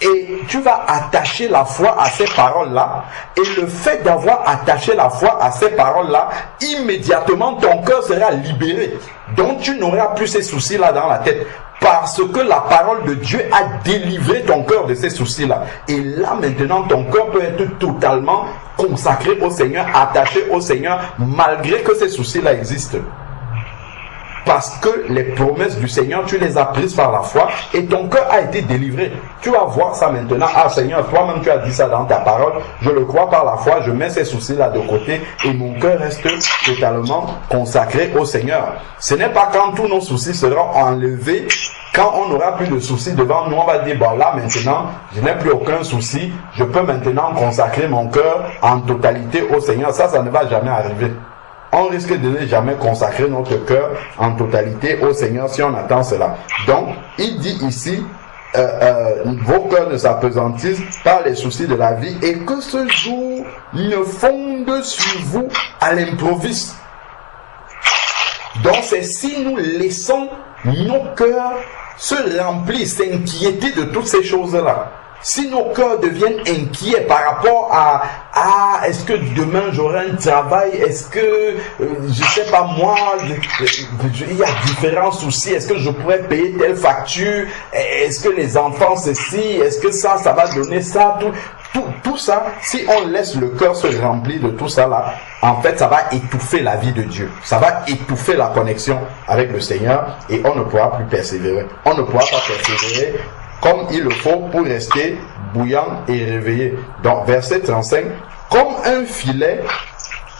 Et tu vas attacher la foi à ces paroles-là. Et le fait d'avoir attaché la foi à ces paroles-là, immédiatement ton cœur sera libéré. Donc tu n'auras plus ces soucis-là dans la tête. Parce que la parole de Dieu a délivré ton cœur de ces soucis-là. Et là maintenant ton cœur peut être totalement consacré au Seigneur, attaché au Seigneur, malgré que ces soucis-là existent. Parce que les promesses du Seigneur, tu les as prises par la foi et ton cœur a été délivré. Tu vas voir ça maintenant. Seigneur, toi-même tu as dit ça dans ta parole. Je le crois par la foi, je mets ces soucis-là de côté et mon cœur reste totalement consacré au Seigneur. Ce n'est pas quand tous nos soucis seront enlevés, quand on n'aura plus de soucis devant nous, on va dire, bon là maintenant, je n'ai plus aucun souci, je peux maintenant consacrer mon cœur en totalité au Seigneur. Ça ne va jamais arriver. On risque de ne jamais consacrer notre cœur en totalité au Seigneur si on attend cela. Donc, il dit ici, vos cœurs ne s'apesantissent par les soucis de la vie et que ce jour ne fonde sur vous à l'improviste. Donc, c'est si nous laissons nos cœurs se remplir, s'inquiéter de toutes ces choses-là. si nos cœurs deviennent inquiets par rapport à est-ce que demain j'aurai un travail, est-ce que, je sais pas moi, il y a différents soucis, est-ce que je pourrais payer telle facture, est-ce que les enfants ceci, est-ce que ça va donner ça, tout ça, si on laisse le cœur se remplir de tout ça là, en fait, ça va étouffer la vie de Dieu. Ça va étouffer la connexion avec le Seigneur et on ne pourra plus persévérer. On ne pourra pas persévérer comme il le faut pour rester bouillant et réveillé. Donc, verset 35, comme un filet,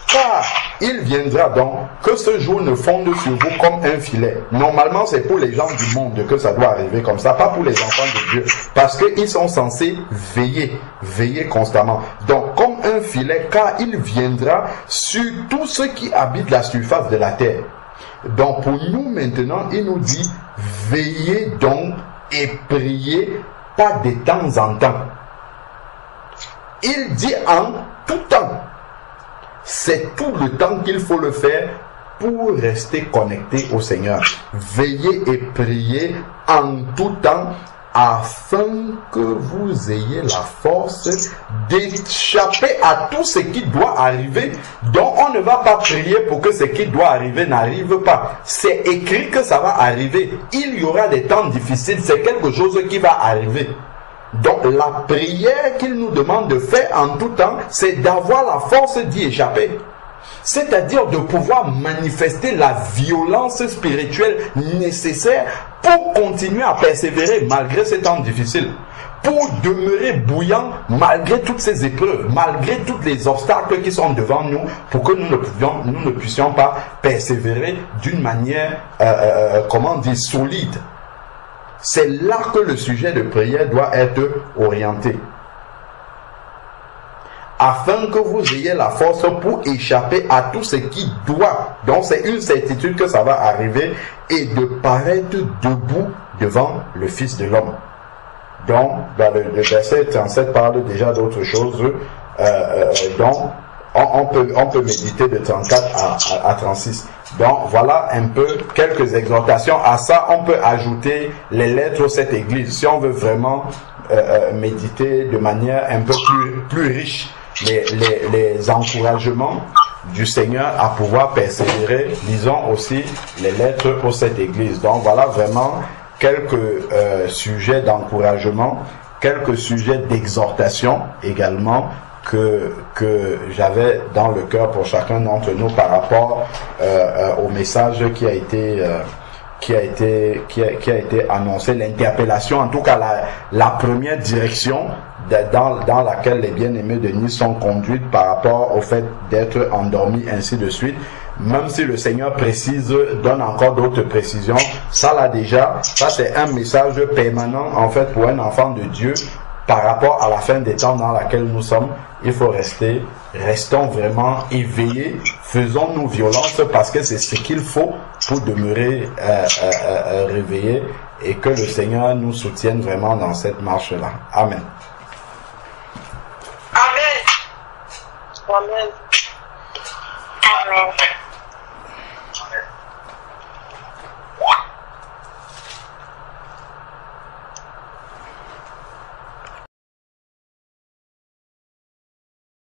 car il viendra donc que ce jour ne fonde sur vous comme un filet. Normalement, c'est pour les gens du monde que ça doit arriver comme ça, pas pour les enfants de Dieu. Parce qu'ils sont censés veiller constamment. Donc, comme un filet, car il viendra sur tous ceux qui habitent la surface de la terre. Donc, pour nous maintenant, il nous dit, veillez donc et priez pas de temps en temps. Il dit en tout temps. C'est tout le temps qu'il faut le faire pour rester connecté au Seigneur. Veillez et priez en tout temps afin que vous ayez la force d'échapper à tout ce qui doit arriver. Donc on ne va pas prier pour que ce qui doit arriver n'arrive pas. C'est écrit que ça va arriver. Il y aura des temps difficiles. C'est quelque chose qui va arriver. Donc la prière qu'il nous demande de faire en tout temps, c'est d'avoir la force d'y échapper. C'est-à-dire de pouvoir manifester la violence spirituelle nécessaire pour continuer à persévérer malgré ces temps difficiles. Pour demeurer bouillant malgré toutes ces épreuves, malgré tous les obstacles qui sont devant nous, pour que nous ne puissions pas persévérer d'une manière, solide. C'est là que le sujet de prière doit être orienté. Afin que vous ayez la force pour échapper à tout ce qui doit. Donc c'est une certitude que ça va arriver et de paraître debout devant le Fils de l'homme. Donc le verset 37 parle déjà d'autre chose. Donc on peut méditer de 34 à 36. Donc voilà un peu quelques exhortations. À ça, on peut ajouter les lettres de cette église. Si on veut vraiment méditer de manière un peu plus riche, les encouragements du Seigneur à pouvoir persévérer, lisons aussi les lettres pour cette église. Donc voilà vraiment quelques sujets d'encouragement, quelques sujets d'exhortation également que j'avais dans le cœur pour chacun d'entre nous par rapport au message qui a été annoncé, l'interpellation, en tout cas la première direction dans laquelle les bien-aimés de Nice sont conduites par rapport au fait d'être endormis, ainsi de suite. Même si le Seigneur donne encore d'autres précisions, ça c'est un message permanent en fait pour un enfant de Dieu par rapport à la fin des temps dans laquelle nous sommes. Il faut restons vraiment éveillés, faisons-nous violence parce que c'est ce qu'il faut pour demeurer réveillés et que le Seigneur nous soutienne vraiment dans cette marche-là. Amen. Amen. Amen. Amen.